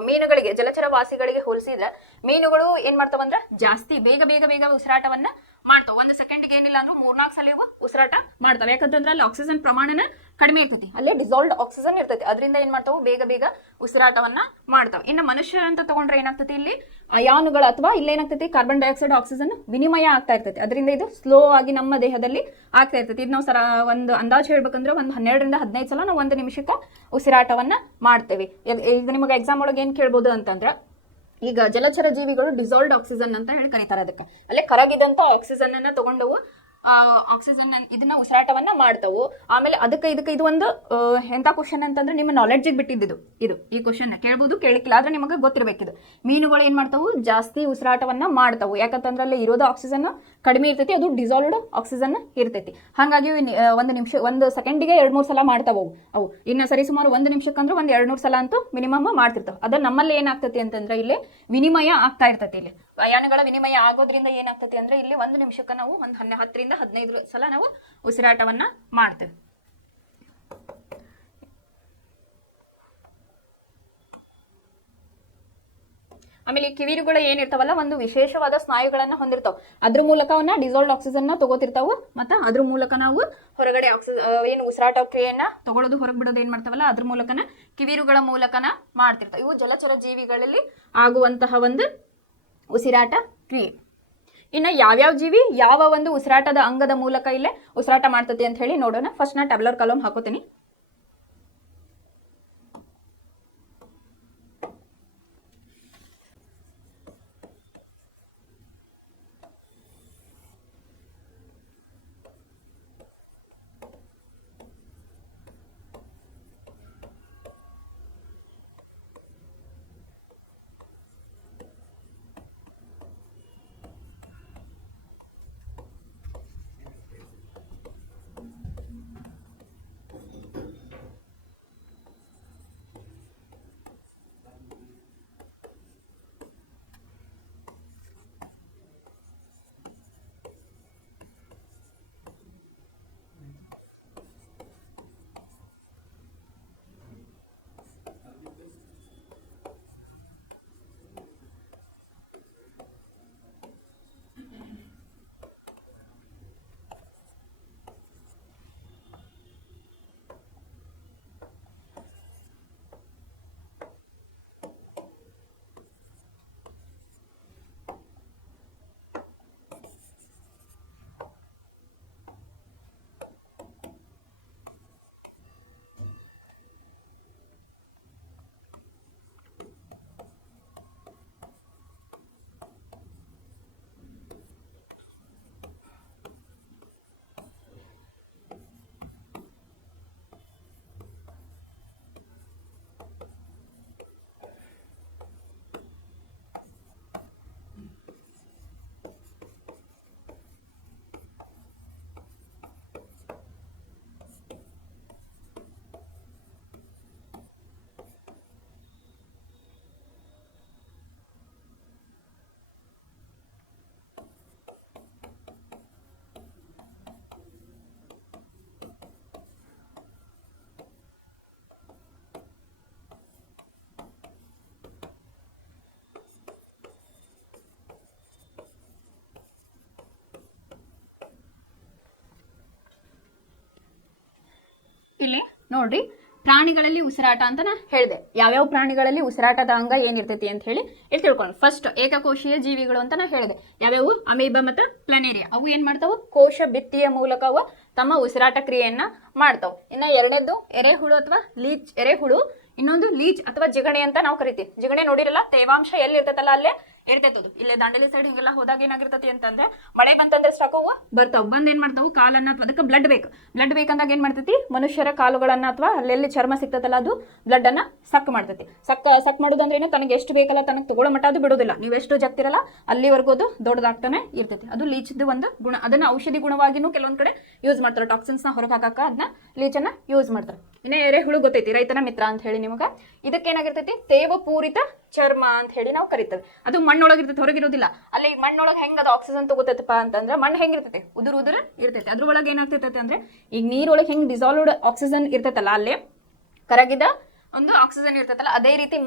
ಮೀನುಗಳಿಗೆ, ಜಲಚರ ವಾಸಿಗಳಿಗೆ ಹೋಲಿಸಿದ್ರೆ ಮೀನುಗಳು ಏನ್ ಮಾಡ್ತಾವಂದ್ರೆ ಜಾಸ್ತಿ ಬೇಗ ಬೇಗ ಬೇಗ ಉಸಿರಾಟವನ್ನ ಮಾಡ್ತಾವ. ಒಂದು ಸೆಕೆಂಡ್ಗೆ ಏನಿಲ್ಲ ಅಂದ್ರೆ 3-4 ಸಲ ಇವು ಉಸಿರಾಟ ಮಾಡ್ತಾವೆ. ಯಾಕಂತಂದ್ರೆ ಅಲ್ಲಿ ಆಕ್ಸಿಜನ್ ಪ್ರಮಾಣನ ಕಡಿಮೆ ಇರ್ತೈತಿ, ಅಲ್ಲೇ ಡಿಸಾಲ್ವ್ಡ್ ಆಕ್ಸಿಜನ್ ಇರ್ತೈತಿ. ಅದರಿಂದ ಏನ್ ಮಾಡ್ತಾವು, ಬೇಗ ಬೇಗ ಉಸಿರಾಟವನ್ನ ಮಾಡ್ತಾವ. ಇನ್ನು ಮನುಷ್ಯರಂತ ತಗೊಂಡ್ರೆ ಏನಾಗ್ತೈತಿ, ಇಲ್ಲಿ ಅಯಾನುಗಳು ಅಥವಾ ಇಲ್ಲಿ ಏನಾಗ್ತೈತಿ, ಕಾರ್ಬನ್ ಡೈಆಕ್ಸೈಡ್ ಆಕ್ಸಿಜನ್ ವಿನಿಮಯ ಆಗ್ತಾ ಇರ್ತೈತಿ. ಅದರಿಂದ ಇದು ಸ್ಲೋ ಆಗಿ ನಮ್ಮ ದೇಹದಲ್ಲಿ ಆಗ್ತಾ ಇರ್ತೈತಿ. ಇದು ನಾವು ಒಂದು ಅಂದಾಜು ಹೇಳ್ಬೇಕಂದ್ರೆ ಒಂದು 12-15 ಸಲ ನಾವು 1 ನಿಮಿಷಕ್ಕೆ ಉಸಿರಾಟವನ್ನ ಮಾಡ್ತೇವೆ. ಈಗ ನಿಮಗೆ ಎಕ್ಸಾಮ್ ಒಳಗೆ ಏನ್ ಕೇಳ್ಬೋದು ಅಂತಂದ್ರೆ, ಈಗ ಜಲಚರ ಜೀವಿಗಳು ಡಿಸಾಲ್ವ್ಡ್ ಆಕ್ಸಿಜನ್ ಅಂತ ಹೇಳಿ ಕರೀತಾರೆ. ಅದಕ್ಕೆ ಅಲ್ಲೇ ಕರಗಿದಂತ ಆಕ್ಸಿಜನ್ ಅನ್ನ ತಗೊಂಡವು, ಆಕ್ಸಿಜನ್ ಇದನ್ನ ಉಸಿರಾಟವನ್ನ ಮಾಡ್ತಾವು. ಆಮೇಲೆ ಅದಕ್ಕೆ ಇದು ಒಂದು ಎಂತ ಕ್ವಶನ್ ಅಂತಂದ್ರೆ, ನಿಮ್ಮ ನಾಲೆಡ್ಜಿಗೆ ಬಿಟ್ಟಿದ್ದು ಈ ಕ್ವಶನ್ ಕೇಳ್ಬೋದು, ಕೇಳಕ್ಕಿಲ್ಲ, ಆದ್ರೆ ನಿಮಗೆ ಗೊತ್ತಿರಬೇಕಿದು. ಮೀನುಗಳು ಏನ್ ಮಾಡ್ತಾವು, ಜಾಸ್ತಿ ಉಸಿರಾಟವನ್ನ ಮಾಡ್ತಾವು. ಯಾಕಂತಂದ್ರೆ ಅಲ್ಲಿ ಇರೋದು ಆಕ್ಸಿಜನ್ ಕಡಿಮೆ ಇರ್ತೈತಿ, ಅದು ಡಿಸಾಲ್ವ್ಡ್ ಆಕ್ಸಿಜನ್ ಇರ್ತೈತಿ. ಹಾಗಾಗಿ 1 ಸೆಕೆಂಡಿಗೆ 2-3 ಸಲ ಮಾಡ್ತಾವು ಅವು. ಇನ್ನು ಸರಿ ಸುಮಾರು 1 ನಿಮಿಷಕ್ಕಂದ್ರೆ 100-200 ಸಲ ಅಂತೂ ಮಿನಿಮಮ್ ಮಾಡ್ತಿರ್ತಾವ. ಅದ ನಮ್ಮಲ್ಲಿ ಏನಾಗ್ತೈತಿ ಅಂತಂದ್ರೆ, ಇಲ್ಲಿ ವಿನಿಮಯ ಆಗ್ತಾ ಇರ್ತೈತಿ. ಇಲ್ಲಿ ಅಯಾನುಗಳ ವಿನಿಮಯ ಆಗೋದ್ರಿಂದ ಏನಾಗ್ತೈತಿ ಅಂದ್ರೆ, ಇಲ್ಲಿ 1 ನಿಮಿಷಕ್ಕೆ ನಾವು ಒಂದು 10-15 ಸಲ ನಾವು ಉಸಿರಾಟವನ್ನ ಮಾಡ್ತೇವೆ. ಆಮೇಲೆ ಈ ಕಿವಿರುಗಳು ಏನಿರ್ತಾವಲ್ಲ, ಒಂದು ವಿಶೇಷವಾದ ಸ್ನಾಯುಗಳನ್ನ ಹೊಂದಿರ್ತಾವ. ಅದ್ರ ಮೂಲಕ ಅವನ್ನ ಡಿಸಾಲ್ವ್ಡ್ ಆಕ್ಸಿಜನ್ ತಗೋತಿರ್ತಾವು. ಮತ್ತೆ ಅದ್ರ ಮೂಲಕ ನಾವು ಹೊರಗಡೆ ಏನು ಉಸಿರಾಟ ಕ್ರಿಯೆಯನ್ನ ತಗೊಳ್ಳೋದು, ಹೊರಗೆ ಬಿಡೋದು ಏನ್ ಮಾಡ್ತಾವಲ್ಲ, ಅದ್ರ ಮೂಲಕನ ಕಿವಿರುಗಳ ಮೂಲಕನ ಮಾಡ್ತಿರ್ತಾವ. ಇವು ಜಲಚರ ಜೀವಿಗಳಲ್ಲಿ ಆಗುವಂತಹ ಒಂದು ಉಸಿರಾಟ ಕ್ರಿಯೆ. ಇನ್ನು ಯಾವ್ಯಾವ ಜೀವಿ ಯಾವ ಒಂದು ಉಸಿರಾಟದ ಅಂಗದ ಮೂಲಕ ಇಲ್ಲೇ ಉಸಿರಾಟ ಮಾಡ್ತತಿ ಅಂತ ಹೇಳಿ ನೋಡೋಣ. ಫಸ್ಟ್ ನಾ ಟ್ಯಾಬ್ಲರ್ ಕಾಲಮ್ ಹಾಕೋತೀನಿ. ಇಲ್ಲಿ ನೋಡ್ರಿ, ಪ್ರಾಣಿಗಳಲ್ಲಿ ಉಸಿರಾಟ ಅಂತ ನಾ ಹೇಳಿದೆ. ಯಾವ್ಯಾವ ಪ್ರಾಣಿಗಳಲ್ಲಿ ಉಸಿರಾಟದ ಅಂಗ ಏನಿರ್ತೈತಿ ಅಂತ ಹೇಳಿ ಇಲ್ಲಿ ತಿಳ್ಕೊಂಡು, ಫಸ್ಟ್ ಏಕಕೋಶೀಯ ಜೀವಿಗಳು ಅಂತ ನಾ ಹೇಳಿದೆ. ಯಾವ್ಯಾವು? ಅಮೀಬಾ ಮತ್ತು ಪ್ಲನೇರಿಯಾ. ಅವು ಏನ್ ಮಾಡ್ತಾವು? ಕೋಶ ಭಿತ್ತಿಯ ಮೂಲಕ ಅವು ತಮ್ಮ ಉಸಿರಾಟ ಕ್ರಿಯೆಯನ್ನ ಮಾಡ್ತಾವ. ಇನ್ನ ಎರಡನೇದ್ದು ಎರೆಹುಳು ಅಥವಾ ಲೀಚ್. ಎರೆಹುಳು, ಇನ್ನೊಂದು ಲೀಚ್ ಅಥವಾ ಜಿಗಣೆ ಅಂತ ನಾವು ಕರಿತೀವಿ. ಜಿಗಣೆ ನೋಡಿರಲ್ಲ, ತೇವಾಂಶ ಎಲ್ಲಿ ಇರ್ತೈತಲ್ಲ ಅಲ್ಲೇ ಇರ್ತೈತದು. ಇಲ್ಲೇ ದಾಂಡೇಲಿ ಸೈಡ್ ಹಿಂಗೆಲ್ಲ ಹೋದಾಗ ಏನಾಗಿರ್ತೈತಿ ಅಂತಂದ್ರೆ, ಮಳೆ ಬಂತಂದ್ರೆ ಸಾಕವು ಬರ್ತಾವ. ಬಂದ್ ಏನ್ ಮಾಡ್ತಾವು? ಕಾಲನ್ನ ಅಥವಾ ಅದಕ್ಕೆ ಬ್ಲಡ್ ಬೇಕು. ಬ್ಲಡ್ ಬೇಕಂದಾಗ ಏನ್ ಮಾಡ್ತೈತಿ? ಮನುಷ್ಯರ ಕಾಲುಗಳನ್ನ ಅಥವಾ ಅಲ್ಲೆಲ್ಲಿ ಚರ್ಮ ಸಿಗ್ತದಲ್ಲ ಅದು ಬ್ಲಡ್ ಅನ್ನ ಸಕ್ ಮಾಡ್ತೈತಿ. ಸಕ್ ಮಾಡೋದಂದ್ರೆ ಏನು? ತನಗೆ ಎಷ್ಟು ಬೇಕಲ್ಲ ತನಗೆ ತಗೊಳ್ಳೋ ಮಟ್ಟ ಅದು ಬಿಡೋದಿಲ್ಲ. ನೀವು ಎಷ್ಟು ಜಗ್ತಿರಲ್ಲ ಅಲ್ಲಿವರೆಗೂ ಅದು ದೊಡ್ಡದಾಗ್ತಾನೆ ಇರ್ತೈತಿ. ಅದು ಲೀಚ್ದು ಒಂದು ಗುಣ. ಅದನ್ನ ಔಷಧಿ ಗುಣವಾಗಿನೂ ಕೆಲವೊಂದ್ ಕಡೆ ಯೂಸ್ ಮಾಡ್ತಾರೆ. ಟಾಕ್ಸಿನ್ಸ್ ನ ಹೊರಗೆ ಹಾಕಕ್ಕ ಅದನ್ನ ಲೀಚನ್ನ ಯೂಸ್ ಮಾಡ್ತಾರೆ. ಇನ್ನು ಎರೆಹುಳು ಗೊತ್ತೈತಿ, ರೈತನ ಮಿತ್ರ ಅಂತ ಹೇಳಿ ನಿಮಗ. ಇದಕ್ಕೇನಾಗಿರ್ತೈತಿ? ತೇವಪೂರಿತ ಚರ್ಮ ಅಂತ ಹೇಳಿ ನಾವು ಕರಿತೇವೆ. ಅದು ಮಣ್ಣೊಳಗಿರ್ತೈತಿ, ಹೊರಗಿರೋದಿಲ್ಲ. ಅಲ್ಲಿ ಮಣ್ಣೊಳಗೆ ಹೆಂಗ್ ಅದು ಆಕ್ಸಿಜನ್ ತಗೋತೈತಪ್ಪ ಅಂತಂದ್ರೆ, ಮಣ್ಣು ಹೆಂಗಿರ್ತೈತಿ? ಉದುರು ಇರ್ತೈತಿ. ಅದ್ರೊಳಗೆ ಏನಾಗ್ತೈತಿ ಅಂದ್ರೆ, ಈಗ ನೀರೊಳಗೆ ಹೆಂಗ್ ಡಿಸಾಲ್ವ್ಡ್ ಆಕ್ಸಿಜನ್ ಇರ್ತೈತಲ್ಲ, ಅಲ್ಲೇ ಕರಗಿದ ಒಂದು ಆಕ್ಸಿಜನ್ ಇರ್ತೈತಲ್ಲ, ಅದೇ ರೀತಿ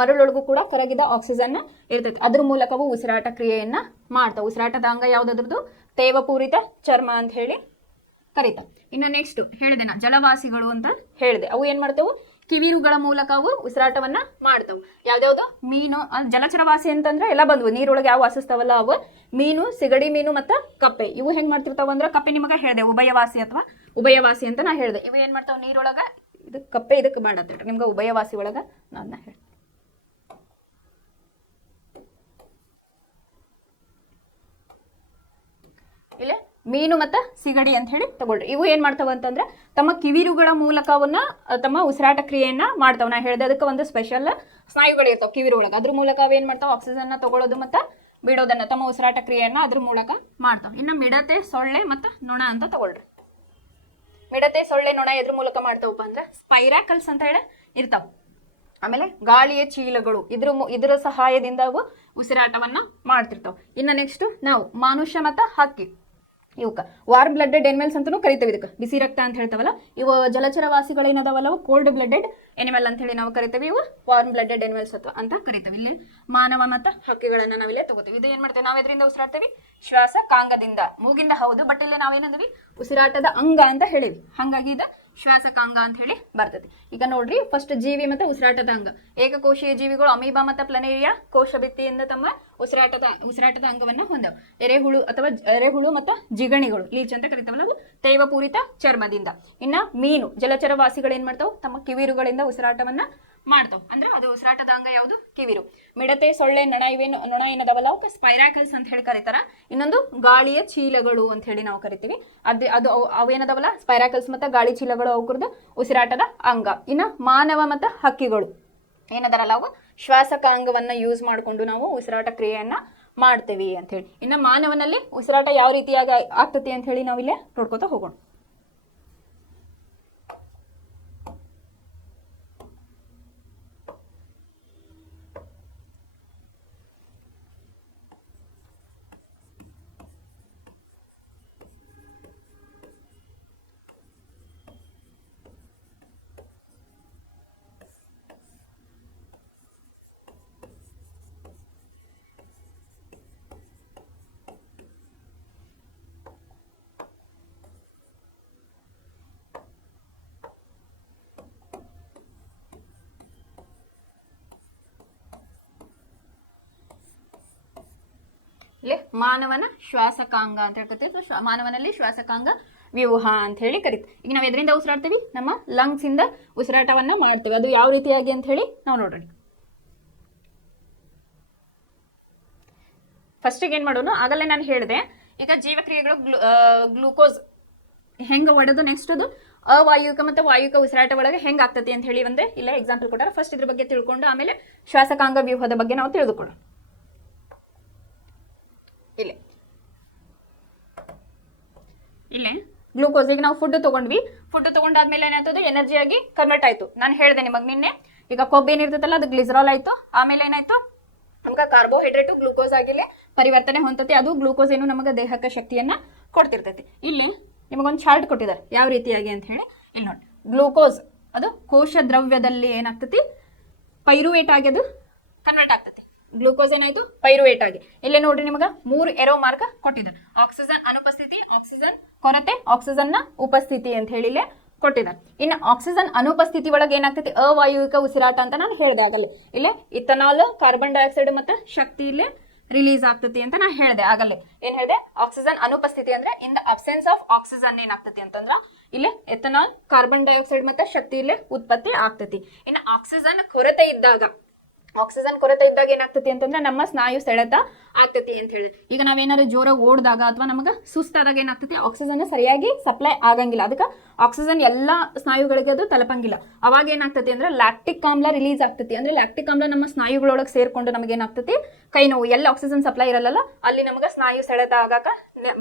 ಮರಳೊಳಗೂ ಕೂಡ ಕರಗಿದ ಆಕ್ಸಿಜನ್ ಇರ್ತೈತಿ. ಅದ್ರ ಮೂಲಕವೂ ಉಸಿರಾಟ ಕ್ರಿಯೆಯನ್ನ ಮಾಡ್ತಾವ. ಉಸಿರಾಟದ ಅಂಗ ಯಾವ್ದಾದ್ರದ್ದು? ತೇವಪೂರಿತ ಚರ್ಮ ಅಂತ ಹೇಳಿ ಕರೀತಾವ. ಇನ್ನು ನೆಕ್ಸ್ಟ್ ಹೇಳಿದೆ ನಾ, ಜಲವಾಸಿಗಳು ಅಂತ ಹೇಳಿದೆ. ಅವು ಏನ್ ಮಾಡ್ತಾವು? ಕಿವಿರುಗಳ ಮೂಲಕ ಅವು ಉಸಿರಾಟವನ್ನ ಮಾಡ್ತಾವು. ಯಾವ್ದಾವ್ದು? ಮೀನು. ಜಲಚರವಾಸಿ ಅಂತಂದ್ರೆ ಎಲ್ಲ ಬಂದ್ವು, ನೀರೊಳಗೆ ಯಾವ ವಾಸಿಸ್ತಾವಲ್ಲ ಅವು. ಮೀನು, ಸಿಗಡಿ ಮೀನು ಮತ್ತು ಕಪ್ಪೆ. ಇವು ಹೆಂಗ್ ಮಾಡ್ತಿರ್ತಾವ ಅಂದ್ರೆ, ಕಪ್ಪೆ ನಿಮಗ ಹೇಳಿದೆ ಉಭಯವಾಸಿ ಅಥವಾ ಉಭಯವಾಸಿ ಅಂತ ನಾ ಹೇಳಿದೆ. ಇವು ಏನ್ ಮಾಡ್ತಾವ? ನೀರೊಳಗ ಇದು ಕಪ್ಪೆ ಇದಕ್ಕೆ ಮಾಡತ್ತ ನಿಮ್ಗೆ ಉಭಯವಾಸಿ ಒಳಗ ನಾನು ಹೇಳಿ. ಇಲ್ಲ ಮೀನು ಮತ್ತು ಸಿಗಡಿ ಅಂತ ಹೇಳಿ ತಗೊಳ್ರಿ. ಇವು ಏನ್ ಮಾಡ್ತಾವ ಅಂತಂದ್ರೆ, ತಮ್ಮ ಕಿವಿರುಗಳ ಮೂಲಕವನ್ನ ತಮ್ಮ ಉಸಿರಾಟ ಕ್ರಿಯೆಯನ್ನ ಮಾಡ್ತಾವ. ನಾ ಹೇಳಿದೆ ಅದಕ್ಕೆ ಒಂದು ಸ್ಪೆಷಲ್ ಸ್ನಾಯುಗಳು ಇರ್ತಾವ ಕಿವಿರು ಒಳಗೆ. ಅದ್ರ ಮೂಲಕ ಅವೇನ್ ಮಾಡ್ತಾವ? ಆಕ್ಸಿಜನ್ ತಗೊಳ್ಳೋದು ಮತ್ತು ಬಿಡೋದನ್ನ, ತಮ್ಮ ಉಸಿರಾಟ ಕ್ರಿಯೆಯನ್ನ ಅದ್ರ ಮೂಲಕ ಮಾಡ್ತಾವ. ಇನ್ನು ಮಿಡತೆ, ಸೊಳ್ಳೆ ಮತ್ತು ನೊಣ ಅಂತ ತಗೊಳ್ರಿ. ಮಿಡತೆ, ಸೊಳ್ಳೆ, ನೊಣ ಎದ್ರ ಮೂಲಕ ಮಾಡ್ತಾವಪ್ಪ ಅಂದ್ರೆ ಸ್ಪೈರಾಕಲ್ಸ್ ಅಂತ ಹೇಳಿ ಇರ್ತಾವ. ಆಮೇಲೆ ಗಾಳಿಯ ಚೀಲಗಳು, ಇದ್ರ ಸಹಾಯದಿಂದ ಅವು ಉಸಿರಾಟವನ್ನ ಮಾಡ್ತಿರ್ತಾವ. ಇನ್ನು ನೆಕ್ಸ್ಟ್ ನಾವು ಮನುಷ್ಯ ಮತ್ತು ಹಕ್ಕಿ, ಇವಕ್ಕ ವಾರ್ಮ್ ಬ್ಲಡೆಡ್ ಎನಿಮಲ್ಸ್ ಅಂತಲೂ ಕರಿತೇವೆ. ಇದಕ್ಕೆ ಬಿಸಿ ರಕ್ತ ಅಂತ ಹೇಳ್ತಾವಲ್ಲ, ಇವು ಜಲಚರವಾಸಿಗಳೇನದಾವಲ್ಲ ಕೋಲ್ಡ್ ಬ್ಲಡೆಡ್ ಎನಿಮಲ್ ಅಂತ ಹೇಳಿ ನಾವು ಕರಿತೇವೆ. ಇವು ವಾರ್ಮ್ ಬ್ಲಡೆಡ್ ಎನಿಮಲ್ಸ್ ಅಂತ ಕರಿತೇವೆ. ಇಲ್ಲಿ ಮಾನವ ಮತ್ತು ಹಕ್ಕಿಗಳನ್ನ ನಾವಿಲ್ಲೇ ತಗೋತೀವಿ. ಇದು ಏನ್ ಮಾಡ್ತೇವೆ? ನಾವು ಎದರಿಂದ ಉಸಿರಾಡ್ತೇವೆ? ಶ್ವಾಸಕಾಂಗದಿಂದ. ಮೂಗಿಂದ ಹೌದು, ಬಟ್ ಇಲ್ಲಿ ನಾವೇನಂದ್ವಿ? ಉಸಿರಾಟದ ಅಂಗ ಅಂತ ಹೇಳಿವಿ. ಹಾಗಾಗಿ ಇದು ಶ್ವಾಸಕಾಂಗ ಅಂತ ಹೇಳಿ ಬರ್ತದೆ. ಈಗ ನೋಡ್ರಿ, ಫಸ್ಟ್ ಜೀವಿ ಮತ್ತು ಉಸಿರಾಟದ ಅಂಗ. ಏಕಕೋಶೀಯ ಜೀವಿಗಳು ಅಮೀಬಾ ಮತ್ತು ಪ್ಲನೇರಿಯಾ ಕೋಶ ಭಿತ್ತಿಯಿಂದ ತಮ್ಮ ಉಸಿರಾಟದ ಅಂಗವನ್ನ ಹೊಂದವು. ಎರೆಹುಳು ಮತ್ತು ಜಿಗಣಿಗಳು, ಲೀಚ್ ಅಂತ ಕರಿತಾವಲ್ಲ, ಅವು ತೇವಪೂರಿತ ಚರ್ಮದಿಂದ. ಇನ್ನ ಮೀನು, ಜಲಚರವಾಸಿಗಳು ಏನ್ ಮಾಡ್ತಾವ? ತಮ್ಮ ಕಿವಿರುಗಳಿಂದ ಉಸಿರಾಟವನ್ನ ಮಾಡ್ತಾವ. ಅಂದ್ರೆ ಅದು ಉಸಿರಾಟದ ಅಂಗ ಯಾವುದು? ಕಿವಿರು. ಮಿಡತೆ, ಸೊಳ್ಳೆ, ನೊಣ ಏನದವಲ್ಲ ಅವಕ್ಕೆ ಸ್ಪೈರಾಕಲ್ಸ್ ಅಂತ ಹೇಳಿ ಕರೀತಾರ. ಇನ್ನೊಂದು ಗಾಳಿಯ ಚೀಲಗಳು ಅಂತ ಹೇಳಿ ನಾವು ಕರಿತೀವಿ. ಅದು ಅವೇನದವಲ್ಲ ಸ್ಪೈರಾಕಲ್ಸ್ ಮತ್ತು ಗಾಳಿ ಚೀಲಗಳು ಅವಕರದ ಉಸಿರಾಟದ ಅಂಗ. ಇನ್ನು ಮಾನವ ಮತ್ತು ಹಕ್ಕಿಗಳು ಏನದಾರಲ್ಲ ಅವು ಶ್ವಾಸಕಾಂಗವನ್ನ ಯೂಸ್ ಮಾಡಿಕೊಂಡು ನಾವು ಉಸಿರಾಟ ಕ್ರಿಯೆಯನ್ನ ಮಾಡ್ತೇವೆ ಅಂತ ಹೇಳಿ. ಇನ್ನು ಮಾನವನಲ್ಲಿ ಉಸಿರಾಟ ಯಾವ ರೀತಿಯಾಗಿ ಆಗ್ತತಿ ಅಂತ ಹೇಳಿ ನಾವಿಲ್ಲೇ ನೋಡ್ಕೋತಾ ಹೋಗೋಣ. ಇಲ್ಲಿ ಮಾನವನ ಶ್ವಾಸಕಾಂಗ ಅಂತ ಹೇಳ್ಕೊತೀವಿ. ಮಾನವನಲ್ಲಿ ಶ್ವಾಸಕಾಂಗ ವ್ಯೂಹ ಅಂತ ಹೇಳಿ ಕರಿತೀವಿ. ಈಗ ನಾವು ಎದರಿಂದ ಉಸಿರಾಡ್ತೀವಿ? ನಮ್ಮ ಲಂಗ್ಸ್ ಇಂದ ಉಸಿರಾಟವನ್ನ ಮಾಡ್ತೇವೆ. ಅದು ಯಾವ ರೀತಿಯಾಗಿ ಅಂತ ಹೇಳಿ ನಾವು ನೋಡ್ರಿ. ಫಸ್ಟಿಗೆ ಏನ್ ಮಾಡೋಣ? ಆಗಲೇ ನಾನು ಹೇಳಿದೆ, ಈಗ ಜೀವಕ್ರಿಯೆಗಳು ಗ್ಲೂಕೋಸ್ ಹೆಂಗೆ ಒಡೆದು ನೆಕ್ಸ್ಟ್ ಅದು ಅವಾಯುವಿಕ ಮತ್ತು ವಾಯುವಿಕ ಉಸಿರಾಟ ಒಳಗೆ ಹೆಂಗೆ ಆಗ್ತತಿ ಅಂತ ಹೇಳಿ ಒಂದೇ ಇಲ್ಲ ಎಕ್ಸಾಂಪಲ್ ಕೊಟ್ಟಾರ. ಫಸ್ಟ್ ಇದ್ರ ಬಗ್ಗೆ ತಿಳ್ಕೊಂಡು ಆಮೇಲೆ ಶ್ವಾಸಕಾಂಗ ವ್ಯೂಹದ ಬಗ್ಗೆ ನಾವು ತಿಳಿದುಕೊಳ್ಳೋಣ. ಇಲ್ಲೇ ಗ್ಲೂಕೋಸ್, ಈಗ ನಾವು ಫುಡ್ ತಗೊಂಡ್ವಿ. ಫುಡ್ ತಗೊಂಡಾದ್ಮೇಲೆ ಏನಾಯ್ತದು? ಎನರ್ಜಿಯಾಗಿ ಕನ್ವರ್ಟ್ ಆಯ್ತು. ನಾನು ಹೇಳಿದೆ ನಿಮಗೆ ನಿನ್ನೆ, ಈಗ ಕೊಬ್ಬು ಏನಿರ್ತೈತಲ್ಲ ಅದು ಗ್ಲಿಸರಾಲ್ ಆಯ್ತು. ಆಮೇಲೆ ಏನಾಯ್ತು? ನಮ್ಗೆ ಕಾರ್ಬೋಹೈಡ್ರೇಟು ಗ್ಲೂಕೋಸ್ ಆಗಿಲ್ಲ ಪರಿವರ್ತನೆ ಹೊಂದತಿ. ಅದು ಗ್ಲೂಕೋಸ್ ಏನು ನಮಗೆ ದೇಹಕ್ಕೆ ಶಕ್ತಿಯನ್ನ ಕೊಡ್ತಿರ್ತೈತಿ. ಇಲ್ಲಿ ನಿಮಗೊಂದು ಚಾರ್ಟ್ ಕೊಟ್ಟಿದ್ದಾರೆ ಯಾವ ರೀತಿಯಾಗಿ ಅಂತ ಹೇಳಿ. ಇಲ್ಲಿ ನೋಡಿ, ಗ್ಲೂಕೋಸ್ ಅದು ಕೋಶ ದ್ರವ್ಯದಲ್ಲಿ ಏನಾಗ್ತತಿ? ಪೈರುವೇಟ್ ಆಗಿ ಅದು ಕನ್ವರ್ಟ್ ಆಗ್ತತಿ. ಗ್ಲೂಕೋಸ್ ಏನಾಯ್ತು? ಪೈರುವೇಟ್ ಆಗಿ. ಇಲ್ಲೇ ನೋಡ್ರಿ, ನಿಮಗೆ 3 ಎರೋ ಮಾರ್ಕ್ ಕೊಟ್ಟಿದ್ದಾರೆ. ಆಕ್ಸಿಜನ್ ಅನುಪಸ್ಥಿತಿ, ಆಕ್ಸಿಜನ್ ಕೊರತೆ, ಆಕ್ಸಿಜನ್ ನ ಉಪಸ್ಥಿತಿ ಅಂತ ಹೇಳಿ ಇಲ್ಲೇ ಕೊಟ್ಟಿದ್ದಾರೆ. ಇನ್ನು ಆಕ್ಸಿಜನ್ ಅನುಪಸ್ಥಿತಿ ಒಳಗೆ ಏನಾಗ್ತೈತಿ ಅವಾಯುವಿಕ ಉಸಿರಾಟ ಅಂತ ನಾನು ಹೇಳಿದೆ ಆಗಲ್ಲ. ಇಲ್ಲೇ ಇಥನಾಲ್, ಕಾರ್ಬನ್ ಡೈಆಕ್ಸೈಡ್ ಮತ್ತೆ ಶಕ್ತಿ ಇಲ್ಲೇ ರಿಲೀಸ್ ಆಗ್ತತಿ ಅಂತ ನಾನು ಹೇಳಿದೆ ಆಗಲ್ಲ. ಏನ್ ಹೇಳಿದೆ? ಆಕ್ಸಿಜನ್ ಅನುಪಸ್ಥಿತಿ ಅಂದ್ರೆ in the absence of oxygen ಏನಾಗ್ತತಿ ಅಂತಂದ್ರ ಇಲ್ಲೇ ಎಥನಾಲ್, ಕಾರ್ಬನ್ ಡೈಆಕ್ಸೈಡ್ ಮತ್ತೆ ಶಕ್ತಿ ಇಲ್ಲೇ ಉತ್ಪತ್ತಿ ಆಗ್ತತಿ. ಇನ್ನು ಆಕ್ಸಿಜನ್ ಕೊರತೆ ಇದ್ದಾಗ ಏನಾಗ್ತತಿ ಅಂತಂದ್ರೆ ನಮ್ಮ ಸ್ನಾಯು ಸೆಳೆತ ಆಗ್ತತಿ ಅಂತ ಹೇಳಿ. ಈಗ ನಾವೇನಾದ್ರು ಜೋರಾಗಿ ಓಡಿದಾಗ ಅಥವಾ ನಮಗೆ ಸುಸ್ತಾದಾಗ ಏನಾಗ್ತತಿ ಆಕ್ಸಿಜನ್ ಸರಿಯಾಗಿ ಸಪ್ಲೈ ಆಗಂಗಿಲ್ಲ. ಅದಕ್ಕೆ ಆಕ್ಸಿಜನ್ ಎಲ್ಲಾ ಸ್ನಾಯುಗಳಿಗೆ ಅದು ತಲುಪಂಗಿಲ್ಲ. ಅವಾಗ ಏನಾಗ್ತತಿ ಅಂದ್ರೆ ಲ್ಯಾಕ್ಟಿಕ್ ಆಮ್ಲ ರಿಲೀಸ್ ಆಗ್ತತಿ. ಅಂದ್ರೆ ಲ್ಯಾಕ್ಟಿಕ್ ಆಮ್ಲ ನಮ್ಮ ಸ್ನಾಯುಗಳೊಳಗೆ ಸೇರ್ಕೊಂಡು ನಮಗೆ ಏನಾಗ್ತತಿ ಕೈ ನೋವು, ಎಲ್ಲಿ ಆಕ್ಸಿಜನ್ ಸಪ್ಲೈ ಇರಲ್ಲ ಅಲ್ಲಿ ನಮಗೆ ಸ್ನಾಯು ಸೆಳೆತ ಆಗಾಕ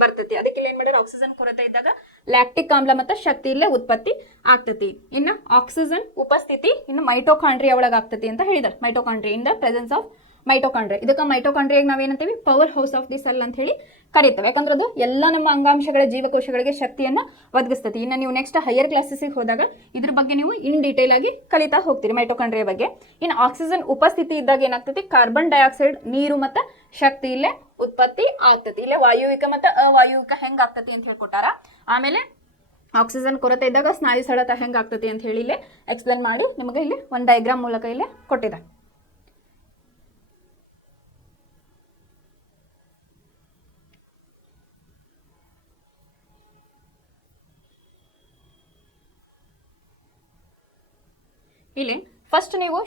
ಬರ್ತತಿ. ಅದಕ್ಕೆ ಏನ್ ಮಾಡಿದ್ರೆ ಆಕ್ಸಿಜನ್ ಕೊರತೆ ಇದ್ದಾಗ ಲ್ಯಾಕ್ಟಿಕ್ ಆಮ್ಲ ಮತ್ತೆ ಶಕ್ತಿ ಇಲ್ಲೇ ಉತ್ಪತ್ತಿ ಆಗ್ತತಿ. ಇನ್ನು ಆಕ್ಸಿಜನ್ ಉಪಸ್ಥಿತಿ ಇನ್ನು ಮೈಟೋಕಾಂಡ್ರಿಯಾ ಒಳಗೆ ಆಗ್ತತಿ ಅಂತ ಹೇಳಿದಾರೆ. Mitochondria in the presence of mitochondria. ಇದಕ್ಕೆ ಮೈಟೋಕಾಂಡ್ರಿಯಾಗ ನಾವೇನಂತೀವಿ power house of the cell ಅಂತ ಹೇಳಿ ಕರೀತೇವೆ. ಯಾಕಂದ್ರೆ ಅದು ಎಲ್ಲ ನಮ್ಮ ಅಂಗಾಂಶಗಳ ಜೀವಕೋಶಗಳಿಗೆ ಶಕ್ತಿಯನ್ನ ಒದಗಿಸ್ತತಿ. ಇನ್ನು ನೀವು ನೆಕ್ಸ್ಟ್ ಹೈಯರ್ ಕ್ಲಾಸಸ್ಗೆ ಹೋದಾಗ ಇದ್ರ ಬಗ್ಗೆ ನೀವು ಇನ್ ಡೀಟೇಲ್ ಆಗಿ ಕಲಿತಾ ಹೋಗ್ತೀರಿ ಮೈಟೋಕಾಂಡ್ರಿಯಾ ಬಗ್ಗೆ. ಇನ್ನು ಆಕ್ಸಿಜನ್ ಉಪಸ್ಥಿತಿ ಇದ್ದಾಗ ಏನಾಗ್ತತಿ ಕಾರ್ಬನ್ ಡೈಆಕ್ಸೈಡ್, ನೀರು ಮತ್ತೆ ಶಕ್ತಿ ಇಲ್ಲೇ ಉತ್ಪತ್ತಿ ಆಗ್ತತಿ. ಇಲ್ಲೇ ವಾಯುವಿಕ ಮತ್ತೆ ಅವಾಯುವಿಕ ಹೆಂಗ್ ಆಗ್ತತಿ ಅಂತ ಹೇಳ್ಕೊಟ್ಟಾರ. ಆಮೇಲೆ ಆಕ್ಸಿಜನ್ ಕೊರತೆ ಇದ್ದಾಗ ಸ್ನಾಯು ಸೆಳೆತ ಹೆಂಗ್ ಆಗ್ತತಿ ಅಂತ ಹೇಳಿ ಇಲ್ಲೇ ಎಕ್ಸ್ಪ್ಲೇನ್ ಮಾಡಿ ನಿಮಗೆ ಇಲ್ಲಿ ಒಂದು ಡಯಾಗ್ರಾಮ್ ಮೂಲಕ ಇಲ್ಲೇ ಕೊಟ್ಟಿದೆ. ಇಲ್ಲಿ ಫಸ್ಟ್ ನೀವು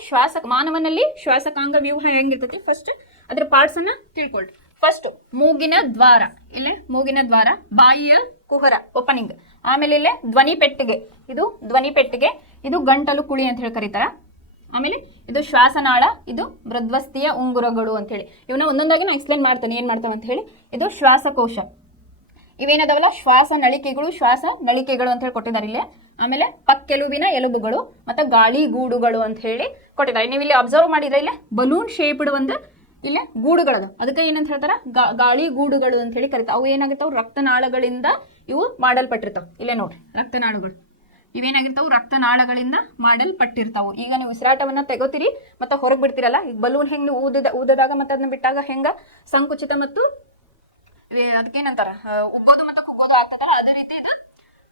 ಮಾನವನಲ್ಲಿ ಶ್ವಾಸಕಾಂಗ ವ್ಯೂಹ ಹೆಂಗಿರ್ತೈತಿ ಫಸ್ಟ್ ಅದ್ರ ಪಾರ್ಟ್ಸ್ ಅನ್ನ ತಿಳ್ಕೊಳ್ಳಿ. ಫಸ್ಟ್ ಮೂಗಿನ ದ್ವಾರ, ಇಲ್ಲೇ ಮೂಗಿನ ದ್ವಾರ, ಬಾಯಿಯ ಕುಹರ ಓಪನಿಂಗ್, ಆಮೇಲೆ ಇಲ್ಲೇ ಧ್ವನಿ ಪೆಟ್ಟಿಗೆ, ಇದು ಧ್ವನಿ ಪೆಟ್ಟಿಗೆ, ಇದು ಗಂಟಲು ಕುಳಿ ಅಂತ ಹೇಳಿ ಕರೀತಾರ. ಆಮೇಲೆ ಇದು ಶ್ವಾಸನಾಳ, ಇದು ಮೃದ್ವಸ್ಥಿಯ ಉಂಗುರಗಳು ಅಂತ ಹೇಳಿ. ಇವನ್ನ ಒಂದೊಂದಾಗಿ ನಾನು ಎಕ್ಸ್ಪ್ಲೇನ್ ಮಾಡ್ತೇನೆ ಏನ್ ಮಾಡ್ತಾವ ಅಂತ ಹೇಳಿ. ಇದು ಶ್ವಾಸಕೋಶ, ಇವೇನದವಲ್ಲ ಶ್ವಾಸ ನಳಿಕೆಗಳು ಅಂತ ಹೇಳಿ ಕೊಟ್ಟಿದ್ದಾರೆ ಇಲ್ಲೇ. ಆಮೇಲೆ ಪಕ್ಕೆಲುಬಿನ ಎಲುಬುಗಳು ಮತ್ತೆ ಗಾಳಿ ಗೂಡುಗಳು ಅಂತ ಹೇಳಿ ಕೊಟ್ಟಿದ್ದಾರೆ. ನೀವು ಇಲ್ಲಿ ಅಬ್ಸರ್ವ್ ಮಾಡಿದ್ರೆ ಇಲ್ಲೇ ಬಲೂನ್ ಶೇಪ್ಡ್ ಒಂದು ಇಲ್ಲೇ ಗೂಡುಗಳದ, ಅದಕ್ಕೆ ಏನಂತ ಹೇಳ್ತಾರ ಗಾಳಿ ಗೂಡುಗಳು ಅಂತ ಹೇಳಿ ಕರೀತಾವ. ಅವು ಏನಾಗಿರ್ತಾವ ರಕ್ತನಾಳಗಳಿಂದ ಇವು ಮಾಡಲ್ಪಟ್ಟಿರ್ತಾವ. ಇಲ್ಲೇ ನೋಡ್ರಿ ರಕ್ತನಾಳಗಳು ಇವೇನಾಗಿರ್ತಾವು ರಕ್ತನಾಳಗಳಿಂದ ಮಾಡಲ್ಪಟ್ಟಿರ್ತಾವು. ಈಗ ನೀವು ಉಸಿರಾಟವನ್ನ ತೆಗೋತೀರಿ ಮತ್ತೆ ಹೊರಗೆ ಬಿಡ್ತೀರಲ್ಲ, ಈಗ ಬಲೂನ್ ಹೆಂಗ್ ನೀವು ಊದದಾಗ ಮತ್ತೆ ಅದನ್ನ ಬಿಟ್ಟಾಗ ಹೆಂಗ ಸಂಕುಚಿತ ಮತ್ತು ಅದಕ್ಕೇನಂತಾರ ಉಗ್ಗೋದು ಮತ್ತೆ ಕುಗ್ಗೋದು ಆಗ್ತದಲ್ಲ, ಅದೇ ರೀತಿ ಇದು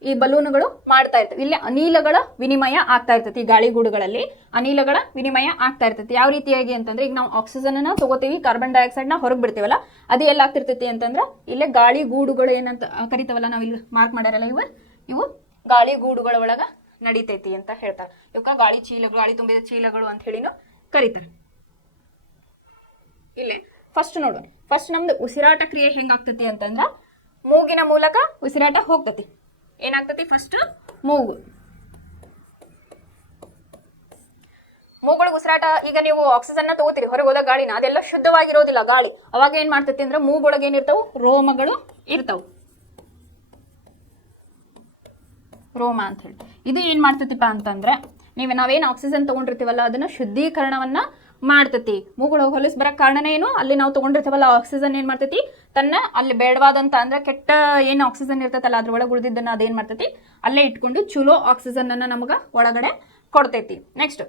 ಈ ಬಲೂನ್ಗಳು ಮಾಡ್ತಾ ಇರ್ತವೆ. ಇಲ್ಲಿ ಅನಿಲಗಳ ವಿನಿಮಯ ಆಗ್ತಾ ಇರ್ತೈತಿ. ಈ ಗಾಳಿಗೂಡುಗಳಲ್ಲಿ ಅನಿಲಗಳ ವಿನಿಮಯ ಆಗ್ತಾ ಇರ್ತೈತಿ. ಯಾವ ರೀತಿಯಾಗಿ ಅಂತಂದ್ರೆ ಈಗ ನಾವು ಆಕ್ಸಿಜನ್ ಅನ್ನ ತಗೋತೀವಿ, ಕಾರ್ಬನ್ ಡೈಆಕ್ಸೈಡ್ ನ ಹೊರಗೆ ಬಿಡ್ತೀವಲ್ಲ, ಅದು ಎಲ್ಲ ಆಗ್ತಿರ್ತೈತಿ ಅಂತಂದ್ರೆ ಇಲ್ಲೇ ಗಾಳಿ ಗೂಡುಗಳು ಏನಂತ ಕರಿತಾವಲ್ಲ ನಾವು ಇಲ್ಲಿ ಮಾರ್ಕ್ ಮಾಡ್ಯಾರಲ್ಲ, ಇವು ಗಾಳಿ ಗೂಡುಗಳ ಒಳಗ ನಡಿತೈತಿ ಅಂತ ಹೇಳ್ತಾರೆ. ಇವಕ್ಕ ಗಾಳಿ ತುಂಬಿದ ಚೀಲಗಳು ಅಂತ ಹೇಳಿನೂ ಕರೀತಾರೆ. ಇಲ್ಲೇ ಫಸ್ಟ್ ನೋಡೋಣ. ಫಸ್ಟ್ ನಮ್ದು ಉಸಿರಾಟ ಕ್ರಿಯೆ ಹೆಂಗಾಗ್ತತಿ ಅಂತಂದ್ರ ಮೂಗಿನ ಮೂಲಕ ಉಸಿರಾಟ ಹೋಗ್ತತಿ. ಏನಾಗ್ತತಿ ಫಸ್ಟ್ ಮೂಗೊಳಗೆ ಉಸಿರಾಟ. ಈಗ ನೀವು ಆಕ್ಸಿಜನ್ ನ ತಗೋತೀರಿ, ಹೊರಗೆ ಹೋದಾಗ ಗಾಳಿನ, ಅದೆಲ್ಲ ಶುದ್ಧವಾಗಿರೋದಿಲ್ಲ ಗಾಳಿ. ಅವಾಗ ಏನ್ ಮಾಡ್ತತಿ ಅಂದ್ರೆ ಮೂಗೊಳಗೆ ಏನಿರ್ತಾವು ರೋಮಗಳು ಇರ್ತಾವು, ರೋಮ ಅಂತ ಹೇಳಿ. ಇದು ಏನ್ ಮಾಡ್ತತಿಪ್ಪ ಅಂತಂದ್ರೆ ನಾವೇನ್ ಆಕ್ಸಿಜನ್ ತಗೊಂಡಿರ್ತೀವಲ್ಲ ಅದನ್ನ ಶುದ್ಧೀಕರಣವನ್ನ ಮಾಡ್ತತಿ. ಮೂಗುಳೋಗಿ ಹೊಲಸ್ ಬರಕ್ ಕಾರಣನೇ ಏನು, ಅಲ್ಲಿ ನಾವು ತಗೊಂಡಿರ್ತೀವಲ್ಲ ಆಕ್ಸಿಜನ್ ಏನ್ ಮಾಡ್ತತಿ ತನ್ನ ಅಲ್ಲಿ ಬೇಡವಾದಂತ ಅಂದ್ರೆ ಕೆಟ್ಟ ಏನ್ ಆಕ್ಸಿಜನ್ ಇರ್ತೈತಲ್ಲ ಅದ್ರ ಒಳಗೆ ಉಳಿದಿದ್ದನ್ನ ಅದೇನ್ ಮಾಡ್ತತಿ ಅಲ್ಲೇ ಇಟ್ಕೊಂಡು ಚಲೋ ಆಕ್ಸಿಜನ್ ಅನ್ನ ನಮಗ ಒಳಗಡೆ ಕೊಡ್ತೈತಿ. ನೆಕ್ಸ್ಟ್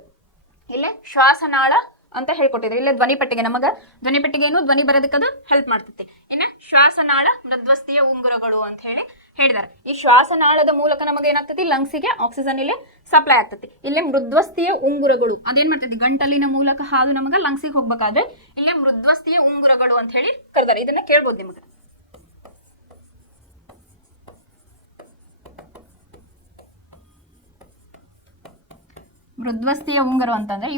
ಇಲ್ಲೇ ಶ್ವಾಸನಾಳ ಅಂತ ಹೇಳ್ಕೊಟ್ಟಿದ್ರು. ಇಲ್ಲೇ ಧ್ವನಿ ಪೆಟ್ಟಿಗೆ, ನಮಗ ಧ್ವನಿ ಪೆಟ್ಟಿಗೆ ಏನು ಧ್ವನಿ ಬರೋದಕ್ಕದು ಹೆಲ್ಪ್ ಮಾಡ್ತೈತಿ. ಇನ್ನ ಶ್ವಾಸನಾಳ ಮೃದ್ವಸ್ಥಿಯ ಉಂಗುರಗಳು ಅಂತ ಹೇಳಿ ಹೇಳಿದಾರೆ. ಈ ಶ್ವಾಸನಾಳದ ಮೂಲಕ ನಮಗೆ ಏನಾಗ್ತತಿ ಲಂಗ್ಸಿಗೆ ಆಕ್ಸಿಜನ್ ಇಲ್ಲಿ ಸಪ್ಲೈ ಆಗ್ತತಿ. ಇಲ್ಲೇ ಮೃದ್ವಸ್ಥಿಯ ಉಂಗುರಗಳು ಅದೇನ್ ಮಾಡ್ತೈತಿ ಗಂಟಲಿನ ಮೂಲಕ ಹಾದು ನಮಗ ಲಂಗ್ಸಿಗೆ ಹೋಗ್ಬೇಕಾದ್ರೆ ಇಲ್ಲೇ ಮೃದ್ವಸ್ಥಿಯ ಉಂಗುರಗಳು ಅಂತ ಹೇಳಿ ಕರೆದಾರೆ. ಇದನ್ನ ಕೇಳ್ಬೋದು ನಿಮಗೆ. ಮೃದ್ವಸ್ಥಿಯ ಉಂಗುರ ಅಂತಂದ್ರೆ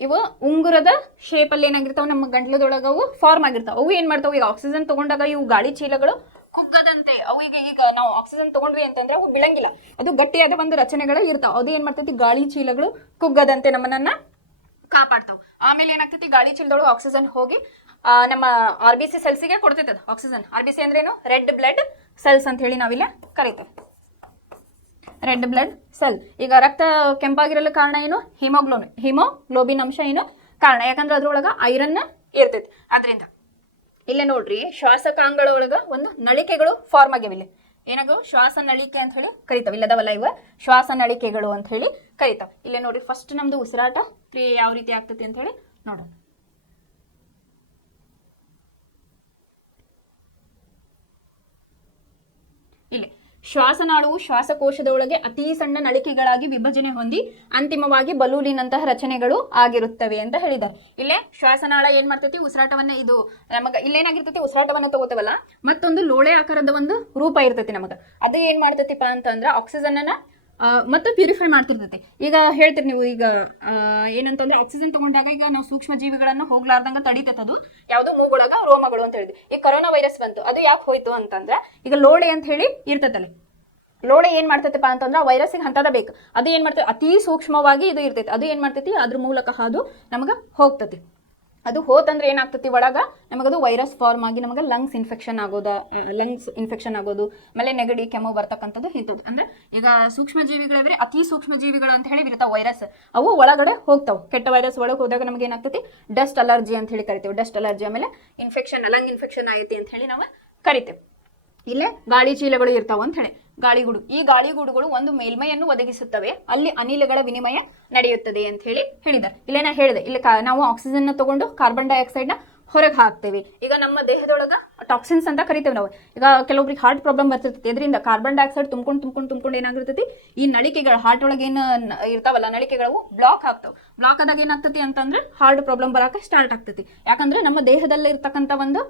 ಇವು ಉಂಗುರದ ಶೇಪ್ ಅಲ್ಲಿ ಏನಾಗಿರ್ತಾವ ನಮ್ಮ ಗಂಟ್ಲದೊಳಗ ಅವು ಫಾರ್ಮ್ ಆಗಿರ್ತಾವ. ಅವು ಏನ್ ಮಾಡ್ತಾವ ಈಗ ಆಕ್ಸಿಜನ್ ತಗೊಂಡಾಗ ಇವು ಗಾಳಿ ಚೀಲಗಳು ಕುಗ್ಗದಂತೆ ಅವು ಈಗ ನಾವು ಆಕ್ಸಿಜನ್ ತಗೊಂಡ್ವಿ ಅಂತಂದ್ರೆ ಅವು ಬಿಳಂಗಿಲ್ಲ, ಅದು ಗಟ್ಟಿಯಾದ ಒಂದು ರಚನೆಗಳು ಇರ್ತಾವ. ಅದು ಏನ್ ಮಾಡ್ತೈತಿ ಗಾಳಿ ಚೀಲಗಳು ಕುಗ್ಗದಂತೆ ನಮ್ಮನ್ನ ಕಾಪಾಡ್ತಾವ. ಆಮೇಲೆ ಏನಾಗ್ತೈತಿ ಗಾಳಿ ಚೀಲದೊಳಗೆ ಆಕ್ಸಿಜನ್ ಹೋಗಿ ನಮ್ಮ RBC ಸೆಲ್ಸಿಗೆ ಕೊಡ್ತೈತೆ ಅದು ಆಕ್ಸಿಜನ್. RBC ಅಂದ್ರೇನು ರೆಡ್ ಬ್ಲಡ್ ಸೆಲ್ಸ್ ಅಂತ ಹೇಳಿ ನಾವಿಲ್ಲ ಕರಿತೇವೆ. Red blood cell. ಈಗ ರಕ್ತ ಕೆಂಪಾಗಿರಲು ಕಾರಣ ಏನು ಹಿಮೋಗ್ಲೋಬಿನ್ ಅಂಶ ಏನು ಕಾರಣ, ಯಾಕಂದ್ರೆ ಅದ್ರೊಳಗ ಐರನ್ ಇರ್ತೈತಿ. ಅದರಿಂದ ಇಲ್ಲೇ ನೋಡ್ರಿ ಶ್ವಾಸಕಾಂಗಳ ಒಳಗ ಒಂದು ನಳಿಕೆಗಳು ಫಾರ್ಮ್ ಆಗ್ಯಾವ. ಇಲ್ಲಿ ಏನಾಗವು ಶ್ವಾಸ ನಳಿಕೆ ಅಂತ ಹೇಳಿ ಕರಿತಾವ. ಇಲ್ಲದವಲ್ಲ ಇವ ಶ್ವಾಸ ನಳಿಕೆಗಳು ಅಂತ ಹೇಳಿ ಕರಿತಾವ. ಇಲ್ಲೇ ನೋಡ್ರಿ ಫಸ್ಟ್ ನಮ್ದು ಉಸಿರಾಟ ಕ್ರಿಯೆ ಯಾವ ರೀತಿ ಆಗ್ತತಿ ಅಂತ ಹೇಳಿ ನೋಡೋಣ. ಇಲ್ಲಿ ಶ್ವಾಸನಾಳವು ಶ್ವಾಸಕೋಶದೊಳಗೆ ಅತಿ ಸಣ್ಣ ನಳಿಕೆಗಳಾಗಿ ವಿಭಜನೆ ಹೊಂದಿ ಅಂತಿಮವಾಗಿ ಬಲೂನಿನಂತಹ ರಚನೆಗಳು ಆಗಿರುತ್ತವೆ ಅಂತ ಹೇಳಿದ್ದಾರೆ. ಇಲ್ಲೇ ಶ್ವಾಸನಾಳ ಏನ್ ಮಾಡ್ತೈತಿ, ಉಸಿರಾಟವನ್ನ ಇದು ನಮಗ ಇಲ್ಲೇನಾಗಿರ್ತೈತಿ, ಉಸಿರಾಟವನ್ನ ತಗೋತೇವಲ್ಲ, ಮತ್ತೊಂದು ಲೋಳೆ ಆಕಾರದ ಒಂದು ರೂಪ ಇರ್ತೈತಿ ನಮಗ. ಅದು ಏನ್ ಮಾಡ್ತೈತಿಪ್ಪ ಅಂತಂದ್ರ ಆಕ್ಸಿಜನ್ ಅನ್ನ ಮತ್ತು ಪ್ಯೂರಿಫೈ ಮಾಡ್ತಿರ್ತೈತಿ. ಈಗ ಹೇಳ್ತೀರಿ ನೀವು, ಈಗ ಏನಂತಂದ್ರೆ ಆಕ್ಸಿಜನ್ ತಗೊಂಡಾಗ ಈಗ ನಾವು ಸೂಕ್ಷ್ಮ ಜೀವಿಗಳನ್ನ ಹೋಗ್ಲಾರ್ದಂಗ ತಡಿತೈತೆ. ಅದು ಯಾವ್ದು ಮೂಗೊಳಗ ರೋಮಗಳು ಅಂತ ಹೇಳಿದ್ವಿ. ಈ ಕೊರೋನಾ ವೈರಸ್ ಬಂತು, ಅದು ಯಾಕೆ ಹೋಯ್ತು ಅಂತಂದ್ರೆ ಈಗ ಲೋಳೆ ಅಂತ ಹೇಳಿ ಇರ್ತೈತಲ್ಲ, ಲೋಳೆ ಏನ್ ಮಾಡ್ತೈತಪ್ಪ ಅಂತಂದ್ರೆ ವೈರಸ್ಸಿಗೆ ಹಂತದ ಬೇಕು. ಅದು ಏನ್ ಮಾಡ್ತೈತಿ, ಅತಿ ಸೂಕ್ಷ್ಮವಾಗಿ ಇದು ಇರ್ತೈತಿ. ಅದು ಏನ್ ಮಾಡ್ತೈತಿ, ಅದ್ರ ಮೂಲಕ ಅದು ನಮಗ ಹೋಗ್ತೈತಿ. ಅದು ಹೋತಂದ್ರೆ ಏನಾಗ್ತೈತಿ, ಒಳಗ ನಮಗದು ವೈರಸ್ ಫಾರ್ಮ್ ಆಗಿ ನಮಗೆ ಲಂಗ್ಸ್ ಇನ್ಫೆಕ್ಷನ್ ಆಗೋದು, ಆಮೇಲೆ ನೆಗಡಿ, ಕೆಮ್ಮು ಬರ್ತಕ್ಕಂಥದ್ದು ಇಂಥದ್ದು. ಅಂದ್ರೆ ಈಗ ಸೂಕ್ಷ್ಮ ಜೀವಿಗಳವ್ರೆ, ಅತಿ ಸೂಕ್ಷ್ಮ ಜೀವಿಗಳು ಅಂತ ಹೇಳಿ ಇರ್ತಾವ ವೈರಸ್, ಅವು ಒಳಗಡೆ ಹೋಗ್ತಾವ. ಕೆಟ್ಟ ವೈರಸ್ ಒಳಗೆ ಹೋದಾಗ ನಮಗೆ ಏನಾಗ್ತೈತಿ, ಡಸ್ಟ್ ಅಲರ್ಜಿ ಅಂತ ಹೇಳಿ ಕರಿತೇವೆ. ಡಸ್ಟ್ ಅಲರ್ಜಿ, ಆಮೇಲೆ ಇನ್ಫೆಕ್ಷನ್, ಲಂಗ್ ಇನ್ಫೆಕ್ಷನ್ ಆಗೈತಿ ಅಂತ ಹೇಳಿ ನಾವು ಕರಿತೇವೆ. ಇಲ್ಲೇ ಗಾಳಿ ಚೀಲಗಳು ಇರ್ತಾವ ಅಂತ ಹೇಳಿ, ಗಾಳಿಗೂಡು. ಈ ಗಾಳಿಗೂಡುಗಳು ಒಂದು ಮೇಲ್ಮೈಯನ್ನು ಒದಗಿಸುತ್ತವೆ, ಅಲ್ಲಿ ಅನಿಲಗಳ ವಿನಿಮಯ ನಡೆಯುತ್ತದೆ ಅಂತ ಹೇಳಿ ಹೇಳಿದ್ದಾರೆ. ಇಲ್ಲೇ ನಾ ಹೇಳಿದೆ, ಇಲ್ಲಿ ನಾವು ಆಕ್ಸಿಜನ್ ತಗೊಂಡು ಕಾರ್ಬನ್ ಡೈಆಕ್ಸೈಡ್ ನ ಹೊರಗೆ ಹಾಕ್ತೇವೆ. ಈಗ ನಮ್ಮ ದೇಹದೊಳಗ ಟಾಕ್ಸಿನ್ಸ್ ಅಂತ ಕರಿತೇವೆ ನಾವು. ಈಗ ಕೆಲವೊಬ್ರಿಗೆ ಹಾರ್ಟ್ ಪ್ರಾಬ್ಲಮ್ ಬರ್ತಿರ್ತೈತಿ, ಇದರಿಂದ ಕಾರ್ಬನ್ ಡೈಆಕ್ಸೈಡ್ ತುಂಬ್ಕೊಂಡು ಏನಾಗಿರ್ತೈತಿ, ಈ ನಳಿಕೆಗಳು ಹಾರ್ಟ್ ಒಳಗೆ ಏನು ಇರ್ತಾವಲ್ಲ ನಳಿಕೆಗಳು ಬ್ಲಾಕ್ ಆಗ್ತಾವ. ಬ್ಲಾಕ್ ಆದಾಗ ಏನಾಗ್ತೈತಿ ಅಂತಂದ್ರೆ ಹಾರ್ಟ್ ಪ್ರಾಬ್ಲಮ್ ಬರಕ್ಕೆ ಸ್ಟಾರ್ಟ್ ಆಗ್ತೈತಿ. ಯಾಕಂದ್ರೆ ನಮ್ಮ ದೇಹದಲ್ಲಿ ಇರ್ತಕ್ಕಂಥ ಒಂದು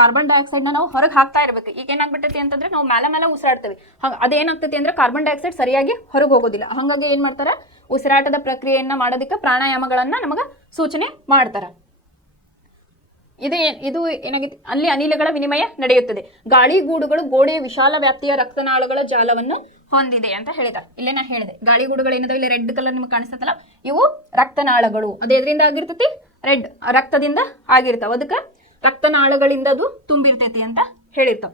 ಕಾರ್ಬನ್ ಡೈಆಕ್ಸೈಡ್ ನಾವು ಹೊರಗೆ ಹಾಕ್ತಾ ಇರ್ಬೇಕು. ಈಗ ಏನಾಗ್ಬಿಟ್ಟೈತಿ ಅಂತಂದ್ರೆ ನಾವು ಮೇಲೆ ಉಸಿರಾಡ್ತೇವೆ, ಅದೇನಾಗ್ತೈತಿ ಅಂದ್ರೆ ಕಾರ್ಬನ್ ಡೈಆಕ್ಸೈಡ್ ಸರಿಯಾಗಿ ಹೊರಗೆ ಹೋಗೋದಿಲ್ಲ. ಹಾಗಾಗಿ ಏನ್ ಮಾಡ್ತಾರ, ಉಸಿರಾಟದ ಪ್ರಕ್ರಿಯೆಯನ್ನ ಮಾಡೋದಕ್ಕೆ ಪ್ರಾಣಾಯಾಮಗಳನ್ನ ನಮಗ ಸೂಚನೆ ಮಾಡ್ತಾರ. ಇದು ಏನಾಗಿದೆ, ಅಲ್ಲಿ ಅನಿಲಗಳ ವಿನಿಮಯ ನಡೆಯುತ್ತದೆ. ಗಾಳಿಗೂಡುಗಳು ಗೋಡೆಯ ವಿಶಾಲ ವ್ಯಾಪ್ತಿಯ ರಕ್ತನಾಳಗಳ ಜಾಲವನ್ನು ಹೊಂದಿದೆ ಅಂತ ಹೇಳಿದ. ಇಲ್ಲೇ ನಾ ಹೇಳಿದೆ, ಗಾಳಿಗೂಡುಗಳು ಏನದಾವ, ಇಲ್ಲಿ ರೆಡ್ ಕಲರ್ ನಿಮ್ಗೆ ಕಾಣಿಸ್ತಲ್ಲ, ಇವು ರಕ್ತನಾಳಗಳು. ಅದು ಎದರಿಂದ ಆಗಿರ್ತೈತಿ, ರೆಡ್ ರಕ್ತದಿಂದ ಆಗಿರ್ತಾವ. ಅದಕ್ಕೆ ರಕ್ತನಾಳಗಳಿಂದ ಅದು ತುಂಬಿರ್ತೈತಿ ಅಂತ ಹೇಳಿರ್ತಾವ.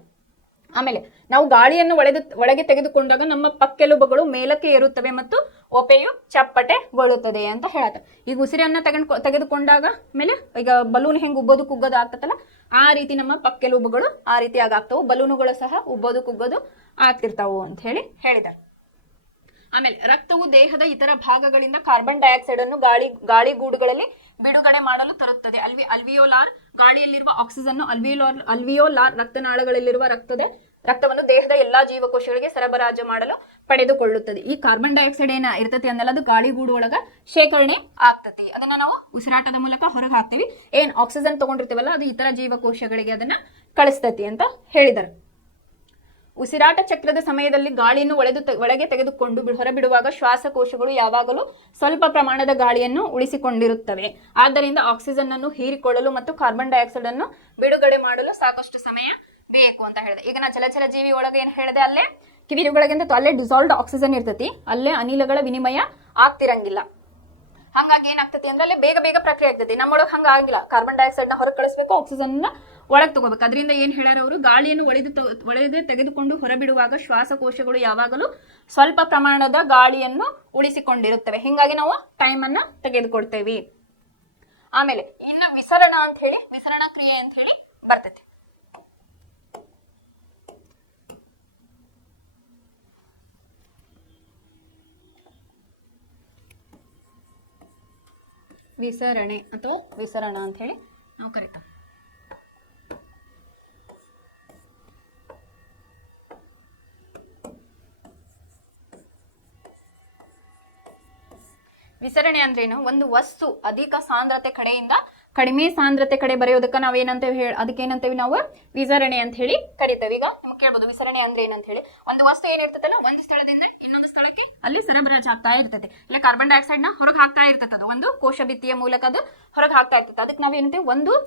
ಆಮೇಲೆ ನಾವು ಗಾಳಿಯನ್ನು ಒಳಗೆ ತೆಗೆದುಕೊಂಡಾಗ ನಮ್ಮ ಪಕ್ಕೆಲುಬುಗಳು ಮೇಲಕ್ಕೆ ಏರುತ್ತವೆ ಮತ್ತು ಒಪೆಯು ಚಪ್ಪಟೆಗೊಳ್ಳುತ್ತದೆ ಅಂತ ಹೇಳತ್ತ. ಈಗ ಉಸಿರನ್ನ ತೆಗೆದುಕೊಂಡಾಗ ಮೇಲೆ ಈಗ ಬಲೂನ್ ಹೆಂಗ್ ಉಬ್ಬೋದು ಕುಗ್ಗೋದು ಆಗ್ತದಲ್ಲ, ಆ ರೀತಿ ನಮ್ಮ ಪಕ್ಕೆಲುಬುಗಳು ಆ ರೀತಿ ಆಗ್ತಾವು. ಬಲೂನುಗಳು ಸಹ ಉಬ್ಬೋದು ಕುಗ್ಗೋದು ಆಗ್ತಿರ್ತಾವು ಅಂತ ಹೇಳಿ ಹೇಳಿದ್ದಾರೆ. ಆಮೇಲೆ ರಕ್ತವು ದೇಹದ ಇತರ ಭಾಗಗಳಿಂದ ಕಾರ್ಬನ್ ಡೈಆಕ್ಸೈಡ್ ಅನ್ನು ಗಾಳಿಗೂಡುಗಳಲ್ಲಿ ಬಿಡುಗಡೆ ಮಾಡಲು ತರುತ್ತದೆ. ಅಲ್ವಿಯೋಲಾರ್ ಗಾಳಿಯಲ್ಲಿರುವ ಆಕ್ಸಿಜನ್ ಅಲ್ವಿಯೋಲಾರ್ ರಕ್ತನಾಳಗಳಲ್ಲಿರುವ ರಕ್ತವನ್ನು ದೇಹದ ಎಲ್ಲಾ ಜೀವಕೋಶಗಳಿಗೆ ಸರಬರಾಜು ಮಾಡಲು ಪಡೆದುಕೊಳ್ಳುತ್ತದೆ. ಈ ಕಾರ್ಬನ್ ಡೈಆಕ್ಸೈಡ್ ಏನ ಇರ್ತತಿ ಅನ್ನಲ್ಲ, ಅದು ಗಾಳಿಗೂಡು ಒಳಗ ಶೇಖರಣೆ ಆಗ್ತತಿ. ಅದನ್ನ ನಾವು ಉಸಿರಾಟದ ಮೂಲಕ ಹೊರಗೆ ಹಾಕ್ತೀವಿ. ಏನ್ ಆಕ್ಸಿಜನ್ ತಗೊಂಡಿರ್ತೀವಲ್ಲ, ಅದು ಇತರ ಜೀವಕೋಶಗಳಿಗೆ ಅದನ್ನ ಕಳಿಸ್ತತಿ ಅಂತ ಹೇಳಿದ್ದಾರೆ. ಉಸಿರಾಟ ಚಕ್ರದ ಸಮಯದಲ್ಲಿ ಗಾಳಿಯನ್ನು ಒಳಗೆ ತೆಗೆದುಕೊಂಡು ಹೊರಬಿಡುವಾಗ ಶ್ವಾಸಕೋಶಗಳು ಯಾವಾಗಲೂ ಸ್ವಲ್ಪ ಪ್ರಮಾಣದ ಗಾಳಿಯನ್ನು ಉಳಿಸಿಕೊಂಡಿರುತ್ತವೆ. ಆದ್ದರಿಂದ ಆಕ್ಸಿಜನ್ ಅನ್ನು ಹೀರಿಕೊಳ್ಳಲು ಮತ್ತು ಕಾರ್ಬನ್ ಡೈಆಕ್ಸೈಡ್ ಅನ್ನು ಬಿಡುಗಡೆ ಮಾಡಲು ಸಾಕಷ್ಟು ಸಮಯ ಬೇಕು ಅಂತ ಹೇಳಿದೆ. ಈಗ ನಾ ಜಲಚರ ಜೀವಿ ಒಳಗೆ ಏನ್ ಹೇಳಿದೆ, ಅಲ್ಲೇ ಕಿವಿರುಗಳಿಗಿಂತ ಅಲ್ಲೇ ಡಿಸಾಲ್ವ್ಡ್ ಆಕ್ಸಿಜನ್ ಇರ್ತೈತಿ, ಅಲ್ಲೇ ಅನಿಲಗಳ ವಿನಿಮಯ ಆಗ್ತಿರಂಗಿಲ್ಲ. ಹಂಗಾಗಿ ಏನಾಗ್ತತಿ ಅಂದ್ರೆ ಅಲ್ಲೇ ಬೇಗ ಪ್ರಕ್ರಿಯೆ ಆಗ್ತೈತಿ. ನಮ್ಮೊಳಗೆ ಹಂಗ ಆಗಿಲ್ಲ, ಕಾರ್ಬನ್ ಡೈಆಕ್ಸೈಡ್ ನ ಹೊರಗೆ ಕಳಿಸ್ಬೇಕು, ಆಕ್ಸಿಜನ್ ನ ಒಳಗೆ ತಗೋಬೇಕು. ಅದರಿಂದ ಏನ್ ಹೇಳ್ಯಾರ ಅವರು, ಗಾಳಿಯನ್ನು ಒಳೆದು ತೆಗೆದುಕೊಂಡು ಹೊರಬಿಡುವಾಗ ಶ್ವಾಸಕೋಶಗಳು ಯಾವಾಗಲೂ ಸ್ವಲ್ಪ ಪ್ರಮಾಣದ ಗಾಳಿಯನ್ನು ಉಳಿಸಿಕೊಂಡಿರುತ್ತವೆ. ಹಿಂಗಾಗಿ ನಾವು ಟೈಮ್ ಅನ್ನ ತೆಗೆದುಕೊಳ್ತೇವೆ. ಆಮೇಲೆ ಇನ್ನು ವಿಸರಣ ಕ್ರಿಯೆ ಅಂತ ಹೇಳಿ ಬರ್ತೈತಿ. ವಿಸರಣೆ ಅಥವಾ ವಿಸರಣ ಅಂತ ಹೇಳಿ ನಾವು ಕರಿತೇವೆ. ವಿಸರಣೆ ಅಂದ್ರೇನು, ಒಂದು ವಸ್ತು ಅಧಿಕ ಸಾಂದ್ರತೆ ಕಡೆಯಿಂದ ಕಡಿಮೆ ಸಾಂದ್ರತೆ ಕಡೆ ಬರೆಯೋದಕ್ಕೆ ನಾವೇನಂತೇವೆ ಅದಕ್ಕೆ ಏನಂತೇವೆ ನಾವು ವಿಸರಣೆ ಅಂತ ಹೇಳಿ ಕರಿತೇವೆ. ಈಗ ನಿಮ್ಗೆ ಕೇಳ್ಬೋದು ವಿಸರಣೆ ಅಂದ್ರೆ ಏನಂತ ಹೇಳಿ. ಒಂದು ವಸ್ತು ಏನಿರ್ತದಲ್ಲ, ಒಂದು ಸ್ಥಳದಿಂದ ಇನ್ನೊಂದು ಸ್ಥಳಕ್ಕೆ ಅಲ್ಲಿ ಸರಬರಾಜು ಆಗ್ತಾ ಇರ್ತದೆ. ಇಲ್ಲ ಕಾರ್ಬನ್ ಡೈಆಕ್ಸೈಡ್ ನ ಹೊರಗೆ ಹಾಕ್ತಾ ಇರ್ತದೆ, ಅದು ಒಂದು ಕೋಶ ಭಿತ್ತಿಯ ಮೂಲಕ ಅದು ಹೊರಗೆ ಹಾಕ್ತಾ ಇರ್ತದೆ. ಅದಕ್ಕೆ ನಾವೇನಂತೇವೆ,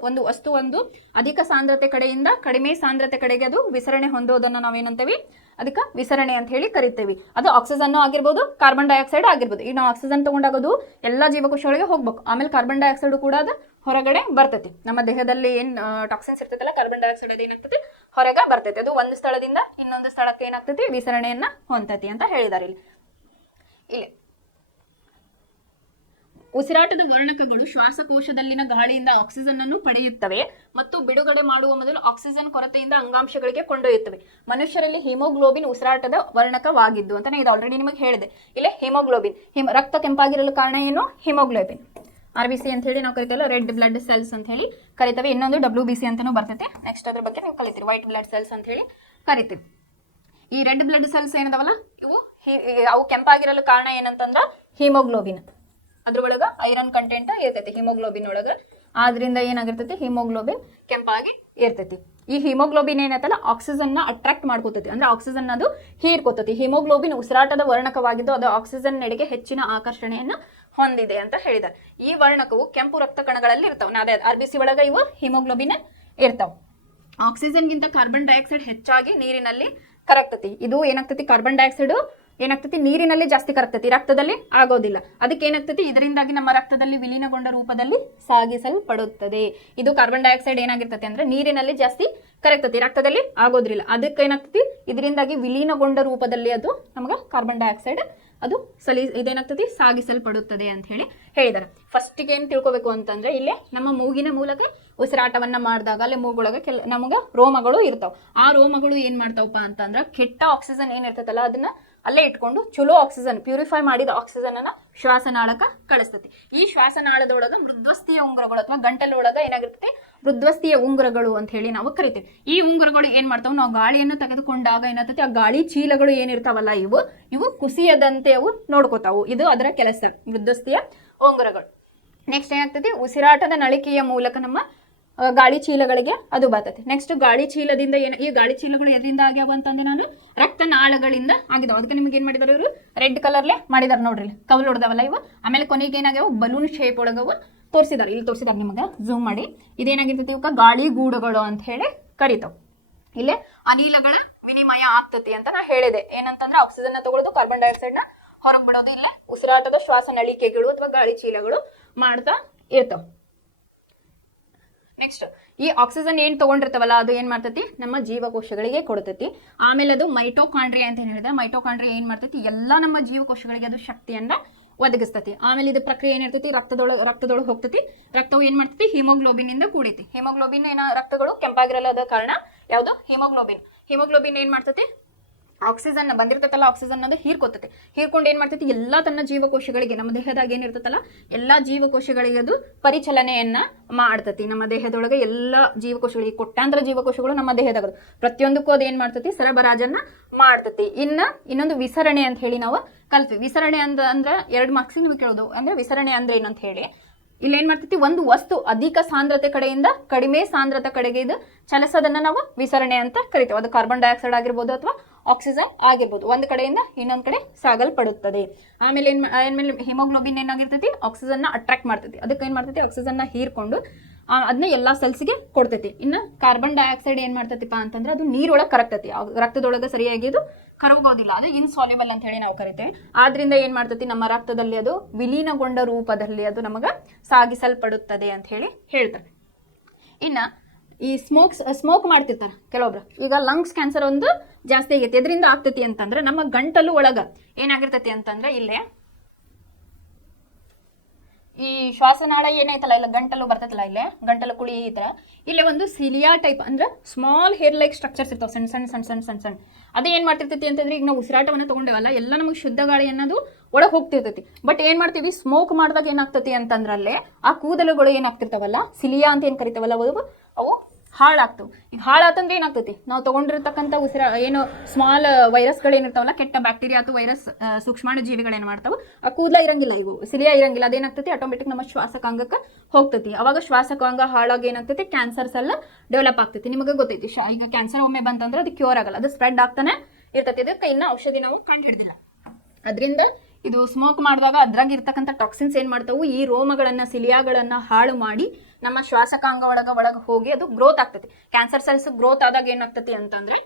ಒಂದು ವಸ್ತು ಒಂದು ಅಧಿಕ ಸಾಂದ್ರತೆ ಕಡೆಯಿಂದ ಕಡಿಮೆ ಸಾಂದ್ರತೆ ಕಡೆಗೆ ಅದು ವಿಸರಣೆ ಹೊಂದೋದನ್ನ ನಾವೇನಂತೇವೆ, ಅದಕ್ಕೆ ವಿಸರಣೆ ಅಂತ ಹೇಳಿ ಕರಿತೇವೆ. ಅದು ಆಕ್ಸಿಜನ್ ಆಗಿರ್ಬೋದು, ಕಾರ್ಬನ್ ಡೈಆಕ್ಸೈಡ್ ಆಗಿರ್ಬೋದು. ಈಗ ನಾವು ಆಕ್ಸಿಜನ್ ತಗೊಂಡಾಗದು ಎಲ್ಲಾ ಜೀವಕೋಶಗಳಿಗೆ ಹೋಗ್ಬೇಕು, ಆಮೇಲೆ ಕಾರ್ಬನ್ ಡೈಆಕ್ಸೈಡ್ ಕೂಡ ಅದು ಹೊರಗಡೆ ಬರ್ತೈತಿ. ನಮ್ಮ ದೇಹದಲ್ಲಿ ಏನ್ ಟಾಕ್ಸಿನ್ಸ್ ಇರ್ತೈತಲ್ಲ, ಕಾರ್ಬನ್ ಡೈಆಕ್ಸೈಡ್ ಅದು ಏನಾಗ್ತದೆ ಹೊರಗೆ ಬರ್ತೈತಿ. ಅದು ಒಂದು ಸ್ಥಳದಿಂದ ಇನ್ನೊಂದು ಸ್ಥಳಕ್ಕೆ ಏನಾಗ್ತೈತಿ, ವಿಸರಣೆಯನ್ನ ಹೊಂದತಿ ಅಂತ ಹೇಳಿದಾರೆ. ಇಲ್ಲಿ ಉಸಿರಾಟದ ವರ್ಣಕಗಳು ಶ್ವಾಸಕೋಶದಲ್ಲಿನ ಗಾಳಿಯಿಂದ ಆಕ್ಸಿಜನ್ ಅನ್ನು ಪಡೆಯುತ್ತವೆ ಮತ್ತು ಬಿಡುಗಡೆ ಮಾಡುವ ಮೊದಲು ಆಕ್ಸಿಜನ್ ಕೊರತೆಯಿಂದ ಅಂಗಾಂಶಗಳಿಗೆ ಕೊಂಡೊಯ್ಯುತ್ತವೆ. ಮನುಷ್ಯರಲ್ಲಿ ಹಿಮೋಗ್ಲೋಬಿನ್ ಉಸಿರಾಟದ ವರ್ಣಕವಾಗಿದ್ದು ಅಂತ ನಾನು ಇದು ಆಲ್ರೆಡಿ ನಿಮಗೆ ಹೇಳಿದೆ. ಇಲ್ಲೇ ಹಿಮೋಗ್ಲೋಬಿನ್, ರಕ್ತ ಕೆಂಪಾಗಿರಲು ಕಾರಣ ಏನು, ಹಿಮೋಗ್ಲೋಬಿನ್. RBC ಅಂತ ಹೇಳಿ ನಾವು ಕರಿತೇವಲ್ಲ, ರೆಡ್ ಬ್ಲಡ್ ಸೆಲ್ಸ್ ಅಂತ ಹೇಳಿ ಕರಿತೇವೆ. ಇನ್ನೊಂದು WBC ಅಂತಾನೂ ಬರ್ತೈತೆ, ನೆಕ್ಸ್ಟ್ ಅದ್ರ ಬಗ್ಗೆ ನೀವು ಕಲಿತೀರಿ, ವೈಟ್ ಬ್ಲಡ್ ಸೆಲ್ಸ್ ಅಂತ ಹೇಳಿ ಕರಿತೀವಿ. ಈ ರೆಡ್ ಬ್ಲಡ್ ಸೆಲ್ಸ್ ಏನದಾವಲ್ಲ ಇವು ಅವು ಕೆಂಪಾಗಿರಲು ಕಾರಣ ಏನಂತಂದ್ರ ಹಿಮೋಗ್ಲೋಬಿನ್. ಅದ್ರೊಳಗ ಐರನ್ ಕಂಟೆಂಟ್ ಇರ್ತೈತಿ ಹಿಮೋಗ್ಲೋಬಿನ್ ಒಳಗ. ಆದ್ರಿಂದ ಏನಾಗಿರ್ತೈತಿ ಹಿಮೋಗ್ಲೋಬಿನ್ ಕೆಂಪಾಗಿ ಇರ್ತೈತಿ. ಈ ಹಿಮೋಗ್ಲೋಬಿನ್ ಏನೈತಲ್ಲ ಆಕ್ಸಿಜನ್ ನ ಅಟ್ರಾಕ್ಟ್ ಮಾಡ್ಕೋತೈತಿ, ಅಂದ್ರೆ ಆಕ್ಸಿಜನ್ ಅದು ಹೀರ್ಕೋತೈತಿ. ಹಿಮೋಗ್ಲೋಬಿನ್ ಉಸಿರಾಟದ ವರ್ಣಕವಾಗಿದ್ದು ಅದು ಆಕ್ಸಿಜನ್ ನೆಡೆಗೆ ಹೆಚ್ಚಿನ ಆಕರ್ಷಣೆಯನ್ನ ಹೊಂದಿದೆ ಅಂತ ಹೇಳಿದ್ದಾರೆ. ಈ ವರ್ಣಕವು ಕೆಂಪು ರಕ್ತ ಕಣಗಳಲ್ಲಿ ಇರ್ತಾವ. ಅದೇ RBC ಒಳಗ ಇವು ಹಿಮೋಗ್ಲೋಬಿನ್ ಇರ್ತಾವ. ಆಕ್ಸಿಜನ್ ಗಿಂತ ಕಾರ್ಬನ್ ಡೈಆಕ್ಸೈಡ್ ಹೆಚ್ಚಾಗಿ ನೀರಿನಲ್ಲಿ ಕರಗ್ತತಿ. ಇದು ಏನಾಗ್ತತಿ, ಕಾರ್ಬನ್ ಡೈಆಕ್ಸೈಡ್ ಏನಾಗ್ತತಿ ನೀರಿನಲ್ಲಿ ಜಾಸ್ತಿ ಕರಗ್ತತಿ, ರಕ್ತದಲ್ಲಿ ಆಗೋದಿಲ್ಲ. ಅದಕ್ಕೆ ಏನಾಗ್ತತಿ, ಇದರಿಂದಾಗಿ ನಮ್ಮ ರಕ್ತದಲ್ಲಿ ವಿಲೀನಗೊಂಡ ರೂಪದಲ್ಲಿ ಸಾಗಿಸಲ್ಪಡುತ್ತದೆ. ಇದು ಕಾರ್ಬನ್ ಡೈಆಕ್ಸೈಡ್ ಏನಾಗಿರ್ತತಿ ಅಂದ್ರೆ ನೀರಿನಲ್ಲಿ ಜಾಸ್ತಿ ಕರಗ್ತತಿ, ರಕ್ತದಲ್ಲಿ ಆಗೋದ್ರಿಲ್ಲ. ಅದಕ್ಕೆ ಏನಾಗ್ತತಿ, ಇದರಿಂದಾಗಿ ವಿಲೀನಗೊಂಡ ರೂಪದಲ್ಲಿ ಅದು ನಮ್ಗೆ ಕಾರ್ಬನ್ ಡೈಆಕ್ಸೈಡ್ ಅದು ಇದೇನಾಗ್ತತಿ ಸಾಗಿಸಲ್ಪಡುತ್ತದೆ ಅಂತ ಹೇಳಿ ಹೇಳಿದ್ದಾರೆ. ಫಸ್ಟಿಗೆ ಏನ್ ತಿಳ್ಕೊಬೇಕು ಅಂತಂದ್ರೆ ಇಲ್ಲೇ ನಮ್ಮ ಮೂಗಿನ ಮೂಲಕ ಉಸಿರಾಟವನ್ನ ಮಾಡಿದಾಗ ಅಲ್ಲಿ ಮೂಗೊಳಗ ನಮಗ ರೋಮಗಳು ಇರ್ತಾವ. ಆ ರೋಮಗಳು ಏನ್ ಮಾಡ್ತಾವಪ್ಪ ಅಂತಂದ್ರ ಕೆಟ್ಟ ಆಕ್ಸಿಜನ್ ಏನ್ ಇರ್ತೈತಲ್ಲ ಅದನ್ನ ಅಲ್ಲೇ ಇಟ್ಕೊಂಡು ಚಲೋ ಆಕ್ಸಿಜನ್, ಪ್ಯೂರಿಫೈ ಮಾಡಿದ ಆಕ್ಸಿಜನ್ ಅನ್ನ ಶ್ವಾಸನಾಳಕ ಕಳಿಸ್ತತಿ. ಈ ಶ್ವಾಸನಾಳದೊಳಗ ಮೃದ್ವಸ್ಥೀಯ ಉಂಗುರಗಳು ಅಥವಾ ಗಂಟಲೊಳಗ ಏನಾಗಿರ್ತೈತಿ ಮೃದ್ವಸ್ಥೀಯ ಉಂಗುರಗಳು ಅಂತ ಹೇಳಿ ನಾವು ಕರಿತೀವಿ. ಈ ಉಂಗುರಗಳು ಏನ್ ಮಾಡ್ತಾವ, ನಾವು ಗಾಳಿಯನ್ನು ತೆಗೆದುಕೊಂಡಾಗ ಏನಾಗ್ತೈತಿ ಆ ಗಾಳಿ ಚೀಲಗಳು ಏನಿರ್ತಾವಲ್ಲ ಇವು ಕುಸಿಯದಂತೆ ಅವು ನೋಡ್ಕೋತಾವು. ಇದು ಅದರ ಕೆಲಸ, ಮೃದ್ವಸ್ಥೀಯ ಉಂಗುರಗಳು. ನೆಕ್ಸ್ಟ್ ಏನಾಗ್ತೈತಿ, ಉಸಿರಾಟದ ನಳಿಕೆಯ ಮೂಲಕ ನಮ್ಮ ಗಾಳಿ ಚೀಲಗಳಿಗೆ ಅದು ಬರ್ತೈತಿ. ನೆಕ್ಸ್ಟ್ ಗಾಳಿ ಚೀಲದಿಂದ ಈ ಗಾಳಿ ಚೀಲಗಳು ಎದರಿಂದ ಆಗ್ಯಾವ ಅಂತಂದ್ರೆ ನಾನು ರಕ್ತನಾಳಗಳಿಂದ ಆಗಿದಾವ. ಅದಕ್ಕೆ ನಿಮ್ಗೆ ಏನ್ ಮಾಡಿದಾರೆ ಇವರು ರೆಡ್ ಕಲರ್ಲೆ ಮಾಡಿದಾರೆ ನೋಡ್ರಿ, ಕವಲ್ ಹೊಡೆದವಲ್ಲ ಇವು. ಆಮೇಲೆ ಕೊನೆಗೆ ಏನಾಗ್ಯಾವ ಬಲೂನ್ ಶೇಪ್ ಒಳಗವು ತೋರಿಸಿದಾರೆ, ಇಲ್ಲಿ ತೋರಿಸಿದಾರೆ ನಿಮಗೆ ಝೂಮ್ ಮಾಡಿ. ಇದೇನಾಗಿರ್ತೈತಿ ಇವಕ್ಕ ಗಾಳಿ ಗೂಡುಗಳು ಅಂತ ಹೇಳಿ ಕರಿತಾವ್. ಇಲ್ಲೇ ಅನಿಲಗಳ ವಿನಿಮಯ ಆಗ್ತತಿ ಅಂತ ನಾ ಹೇಳಿದೆ. ಏನಂತಂದ್ರೆ ಆಕ್ಸಿಜನ್ ನ ತಗೊಳ್ಳೋದು, ಕಾರ್ಬನ್ ಡೈಆಕ್ಸೈಡ್ ನ ಹೊರಗೆ ಬಿಡೋದು. ಇಲ್ಲ ಉಸಿರಾಟದ ಶ್ವಾಸ ನಳಿಕೆಗಳು ಅಥವಾ ಗಾಳಿ ಚೀಲಗಳು ಮಾಡ್ತಾ ಇರ್ತಾವ. ನೆಕ್ಸ್ಟ್ ಈ ಆಕ್ಸಿಜನ್ ಏನ್ ತಗೊಂಡಿರ್ತಾವಲ್ಲ ಅದು ಏನ್ ಮಾಡ್ತೈತಿ ನಮ್ಮ ಜೀವಕೋಶಗಳಿಗೆ ಕೊಡ್ತೈತಿ. ಆಮೇಲೆ ಅದು ಮೈಟೋಕಾಂಡ್ರಿಯಾ ಅಂತ ಹೇಳಿದ್ರೆ, ಮೈಟೋಕಾಂಡ್ರಿಯಾ ಏನ್ ಮಾಡ್ತೈತಿ ಎಲ್ಲಾ ನಮ್ಮ ಜೀವಕೋಶಗಳಿಗೆ ಅದು ಶಕ್ತಿಯನ್ನ ಒದಗಿಸ್ತತಿ. ಆಮೇಲೆ ಇದು ಪ್ರಕ್ರಿಯೆ ಏನಿರ್ತೈತಿ ರಕ್ತದೊಳಗೆ ಹೋಗ್ತೈತಿ. ರಕ್ತವು ಏನ್ ಮಾಡ್ತೈತಿ ಹಿಮೋಗ್ಲೋಬಿನ್ ಇಂದ ಕೂಡೈತಿ. ಹಿಮೋಗ್ಲೋಬಿನ್ ರಕ್ತಗಳು ಕೆಂಪಾಗಿರಲ್ಲ ಕಾರಣ ಯಾವುದು ಹಿಮೋಗ್ಲೋಬಿನ್ ಏನ್ ಮಾಡ್ತೈತಿ ಆಕ್ಸಿಜನ್ ಬಂದಿರ್ತೈತಲ್ಲ ಆಕ್ಸಿಜನ್ ಅದು ಹೀರ್ಕೋತೈತಿ. ಹೀರ್ಕೊಂಡು ಏನ್ ಮಾಡ್ತೈತಿ ಎಲ್ಲಾ ತನ್ನ ಜೀವಕೋಶಗಳಿಗೆ, ನಮ್ಮ ದೇಹದಾಗ ಏನಿರ್ತೈತಲ್ಲ ಎಲ್ಲಾ ಜೀವಕೋಶಗಳಿಗೆ ಅದು ಪರಿಚಲನೆಯನ್ನ ಮಾಡ್ತತಿ. ನಮ್ಮ ದೇಹದೊಳಗೆ ಎಲ್ಲಾ ಜೀವಕೋಶಗಳಿಗೆ, ಕೊಟ್ಟಾಂತರ ಜೀವಕೋಶಗಳು ನಮ್ಮ ದೇಹದಾಗ ಪ್ರತಿಯೊಂದಕ್ಕೂ ಅದು ಏನ್ ಮಾಡ್ತತಿ ಸರಬರಾಜನ್ನ ಮಾಡ್ತತಿ. ಇನ್ನೊಂದು ವಿಸರಣೆ ಅಂತ ಹೇಳಿ ನಾವು ಕಲ್ತ್ವಿ. ವಿಸರಣೆ ಅಂದ್ರೆ 2 ಮಾರ್ಕ್ಸ್ ನೀವು ಕೇಳೋದು, ಅಂದ್ರೆ ವಿಸರಣೆ ಅಂದ್ರೆ ಏನಂತ ಹೇಳಿ. ಇಲ್ಲಿ ಏನ್ ಮಾಡ್ತೈತಿ, ಒಂದು ವಸ್ತು ಅಧಿಕ ಸಾಂದ್ರತೆ ಕಡೆಯಿಂದ ಕಡಿಮೆ ಸಾಂದ್ರತೆ ಕಡೆಗೆ ಇದು ಚಲಿಸೋದನ್ನ ನಾವು ವಿಸರಣೆ ಅಂತ ಕರಿತೇವೆ. ಅದು ಕಾರ್ಬನ್ ಡೈಆಕ್ಸೈಡ್ ಆಗಿರ್ಬೋದು ಅಥವಾ ಆಕ್ಸಿಜನ್ ಆಗಿರ್ಬೋದು, ಒಂದ್ ಕಡೆಯಿಂದ ಇನ್ನೊಂದ್ ಕಡೆ ಸಾಗಲ್ಪಡುತ್ತದೆ. ಆಮೇಲೆ ಏನ್ಮೇಲೆ ಹಿಮೋಗ್ಲೋಬಿನ್ ಏನಾಗಿರ್ತೈತಿ ಆಕ್ಸಿಜನ್ ನ ಅಟ್ರಾಕ್ಟ್ ಮಾಡ್ತೈತಿ. ಅದಕ್ಕೆ ಏನ್ ಮಾಡ್ತೈತಿ ಆಕ್ಸಿಜನ್ ನ ಹೀರ್ಕೊಂಡು ಅದನ್ನ ಎಲ್ಲಾ ಸೆಲ್ಸ್ಗೆ ಕೊಡ್ತೈತಿ. ಇನ್ನು ಕಾರ್ಬನ್ ಡೈಆಕ್ಸೈಡ್ ಏನ್ ಮಾಡ್ತೈತಿಪ್ಪ ಅಂತಂದ್ರೆ ಅದು ನೀರೊಳಗೆ ಕರಗ್ತೈತಿ, ರಕ್ತದೊಳಗೆ ಸರಿಯಾಗಿ ಅದು ಕರಗೋದಿಲ್ಲ, ಅದು ಇನ್ಸಾಲ್ಯುಬಲ್ ಅಂತ ಹೇಳಿ ನಾವು ಕರಿತೇವೆ. ಆದ್ರಿಂದ ಏನ್ ಮಾಡ್ತೈತಿ ನಮ್ಮ ರಕ್ತದಲ್ಲಿ ಅದು ವಿಲೀನಗೊಂಡ ರೂಪದಲ್ಲಿ ಅದು ನಮಗ ಸಾಗಿಸಲ್ಪಡುತ್ತದೆ ಅಂತ ಹೇಳಿ ಹೇಳ್ತಾರೆ. ಇನ್ನ ಈ ಸ್ಮೋಕ್ ಮಾಡ್ತಿರ್ತಾರೆ ಕೆಲವೊಬ್ರು. ಈಗ ಲಂಗ್ಸ್ ಕ್ಯಾನ್ಸರ್ ಒಂದು ಜಾಸ್ತಿ ಆಗೈತಿ. ಎದ್ರಿಂದ ಆಗ್ತೈತಿ ಅಂತಂದ್ರೆ ನಮ್ಮ ಗಂಟಲು ಒಳಗ ಏನಾಗಿರ್ತೈತಿ ಅಂತಂದ್ರೆ ಇಲ್ಲೇ ಈ ಶ್ವಾಸನಾಳ ಏನೈತಲ್ಲ ಇಲ್ಲ ಗಂಟಲು ಬರ್ತೈತಲ್ಲ ಇಲ್ಲೇ ಗಂಟಲು ಕುಳಿ ಈ ತರ ಇಲ್ಲೇ ಒಂದು ಸಿಲಿಯಾ ಟೈಪ್ ಅಂದ್ರೆ ಸ್ಮಾಲ್ ಹೇರ್ ಲೈಕ್ ಸ್ಟ್ರಕ್ಚರ್ಸ್ ಇರ್ತಾವ, ಸಣ್ಣ. ಅದೇ ಏನ್ ಮಾಡ್ತಿರ್ತೈತಿ ಅಂತಂದ್ರೆ ಈಗ ನಾವು ಉಸಿರಾಟವನ್ನ ತಗೊಂಡೇವಲ್ಲ ಎಲ್ಲ ನಮಗೆ ಶುದ್ಧ ಗಾಳಿ ಅನ್ನೋದು ಒಳಗೆ ಹೋಗ್ತಿರ್ತೈತಿ. ಬಟ್ ಏನ್ ಮಾಡ್ತೀವಿ ಸ್ಮೋಕ್ ಮಾಡಿದಾಗ ಏನಾಗ್ತತಿ ಅಂತಂದ್ರಲ್ಲೇ ಆ ಕೂದಲುಗಳು ಏನಾಗ್ತಿರ್ತಾವಲ್ಲ ಸಿಲಿಯಾ ಅಂತ ಏನ್ ಕರಿತಾವಲ್ಲ ಅವು ಹಾಳಾಗ್ತವು. ಈಗ ಹಾಳಾತಂದ್ರೆ ಏನಾಗ್ತೈತಿ ನಾವು ತಗೊಂಡಿರ್ತಕ್ಕಂಥ ಏನು ಸ್ಮಾಲ್ ವೈರಸ್ಗಳು ಏನಿರ್ತಾವಲ್ಲ, ಕೆಟ್ಟ ಬ್ಯಾಕ್ಟೀರಿಯಾ ಅಥವಾ ವೈರಸ್ ಸೂಕ್ಷ್ಮಾಣು ಜೀವಿಗಳೇನು ಮಾಡ್ತಾವ ಆ ಕೂದಲ ಇರಂಗಿಲ್ಲ, ಇವು ಸಿಲಿಯಾ ಇರಂಗಿಲ್ಲ. ಅದೇನಾಗ್ತೈತಿ ಆಟೋಮೆಟಿಕ್ ನಮ್ಮ ಶ್ವಾಸಕಾಂಗಕ್ಕೆ ಹೋಗ್ತೈತಿ. ಅವಾಗ ಶ್ವಾಸಕಾಂಗ ಹಾಳಾಗಿ ಏನಾಗ್ತೈತಿ ಕ್ಯಾನ್ಸರ್ಸ್ ಎಲ್ಲ ಡೆವಲಪ್ ಆಗ್ತೈತಿ. ನಿಮಗೆ ಗೊತ್ತೈತಿ ಈಗ ಕ್ಯಾನ್ಸರ್ ಒಮ್ಮೆ ಬಂತಂದ್ರೆ ಅದು ಕ್ಯೂರ್ ಆಗಲ್ಲ, ಅದು ಸ್ಪ್ರೆಡ್ ಆಗ್ತಾನೆ ಇರ್ತೈತಿ. ಇದಕ್ಕೆ ಇನ್ನ ಔಷಧಿ ನಾವು ಕಂಡು ಹಿಡಿದಿಲ್ಲ. ಅದರಿಂದ ಇದು ಸ್ಮೋಕ್ ಮಾಡಿದಾಗ ಅದ್ರಾಗ ಇರ್ತಕ್ಕಂಥ ಟಾಕ್ಸಿನ್ಸ್ ಏನ್ ಮಾಡ್ತಾವು ಈ ರೋಮಗಳನ್ನ ಸಿಲಿಯಾಗಳನ್ನ ಹಾಳು ಮಾಡಿ ನಮ್ಮ ಶ್ವಾಸಕಾಂಗ ಒಳಗೆ ಹೋಗಿ ಅದು ಗ್ರೋತ್ ಆಗ್ತೈತಿ. ಕ್ಯಾನ್ಸರ್ ಸೆಲ್ಸ್ ಗ್ರೋತ್ ಆದಾಗ ಏನಾಗ್ತತಿ ಅಂತಂದ್ರೆ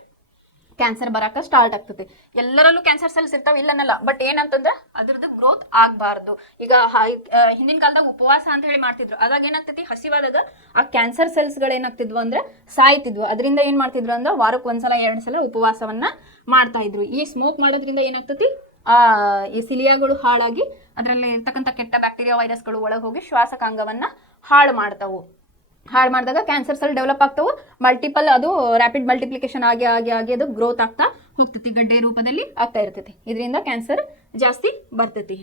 ಕ್ಯಾನ್ಸರ್ ಬರಾಕ ಸ್ಟಾರ್ಟ್ ಆಗ್ತೈತಿ. ಎಲ್ಲರಲ್ಲೂ ಕ್ಯಾನ್ಸರ್ ಸೆಲ್ಸ್ ಇರ್ತಾವ ಇಲ್ಲನಲ್ಲ, ಬಟ್ ಏನಂತಂದ್ರೆ ಅದ್ರದ್ದು ಗ್ರೋತ್ ಆಗಬಾರ್ದು. ಈಗ ಹಿಂದಿನ ಕಾಲದಾಗ ಉಪವಾಸ ಅಂತ ಹೇಳಿ ಮಾಡ್ತಿದ್ರು, ಅದಾಗ ಏನಾಗ್ತೈತಿ ಹಸಿವಾದಾಗ ಆ ಕ್ಯಾನ್ಸರ್ ಸೆಲ್ಸ್ ಗಳು ಏನಾಗ್ತಿದ್ವು ಅಂದ್ರೆ ಸಾಯ್ತಿದ್ವು. ಅದರಿಂದ ಏನ್ ಮಾಡ್ತಿದ್ರು ಅಂದ್ರೆ ವಾರಕ್ಕೆ 1 ಸಲ 2 ಸಲ ಉಪವಾಸವನ್ನ ಮಾಡ್ತಾ ಇದ್ರು. ಈ ಸ್ಮೋಕ್ ಮಾಡೋದ್ರಿಂದ ಏನಾಗ್ತೈತಿ ಈ ಸಿಲಿಯಾಗಳು ಹಾಳಾಗಿ ಅದರಲ್ಲಿ ಇರ್ತಕ್ಕಂಥ ಕೆಟ್ಟ ಬ್ಯಾಕ್ಟೀರಿಯಾ ವೈರಸ್ಗಳು ಒಳಗೆ ಹೋಗಿ ಶ್ವಾಸಕಾಂಗವನ್ನ ಹಾಳು ಮಾಡ್ತಾವು. ಹಾಳು ಮಾಡಿದಾಗ ಕ್ಯಾನ್ಸರ್ ಸೆಲ್ ಡೆವಲಪ್ ಆಗ್ತಾವು, ಮಲ್ಟಿಪಲ್ ಅದು ರ್ಯಾಪಿಡ್ ಮಲ್ಟಿಪ್ಲಿಕೇಶನ್ ಆಗಿ ಅದು ಗ್ರೋತ್ ಆಗ್ತಾ ಹೋಗ್ತೈತಿ, ಗಡ್ಡೆ ರೂಪದಲ್ಲಿ ಆಗ್ತಾ ಇರ್ತೈತಿ. ಇದರಿಂದ ಕ್ಯಾನ್ಸರ್ ಜಾಸ್ತಿ ಬರ್ತೈತಿ.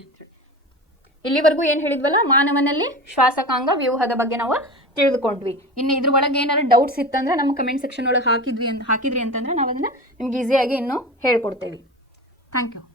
ಇಲ್ಲಿವರೆಗೂ ಏನ್ ಹೇಳಿದ್ವಲ್ಲ ಮಾನವನಲ್ಲಿ ಶ್ವಾಸಕಾಂಗ ವ್ಯೂಹದ ಬಗ್ಗೆ ನಾವು ತಿಳಿದುಕೊಂಡ್ವಿ. ಇನ್ನು ಇದ್ರ ಒಳಗೆ ಏನಾದ್ರು ಡೌಟ್ಸ್ ಇತ್ತಂದ್ರೆ ನಮ್ಮ ಕಮೆಂಟ್ ಸೆಕ್ಷನ್ ಒಳಗೆ ಹಾಕಿದ್ರಿ ಅಂತಂದ್ರೆ ನಾವು ಅದನ್ನ ನಿಮ್ಗೆ ಈಸಿಯಾಗಿ ಇನ್ನೂ ಹೇಳ್ಕೊಡ್ತೇವೆ. Thank you.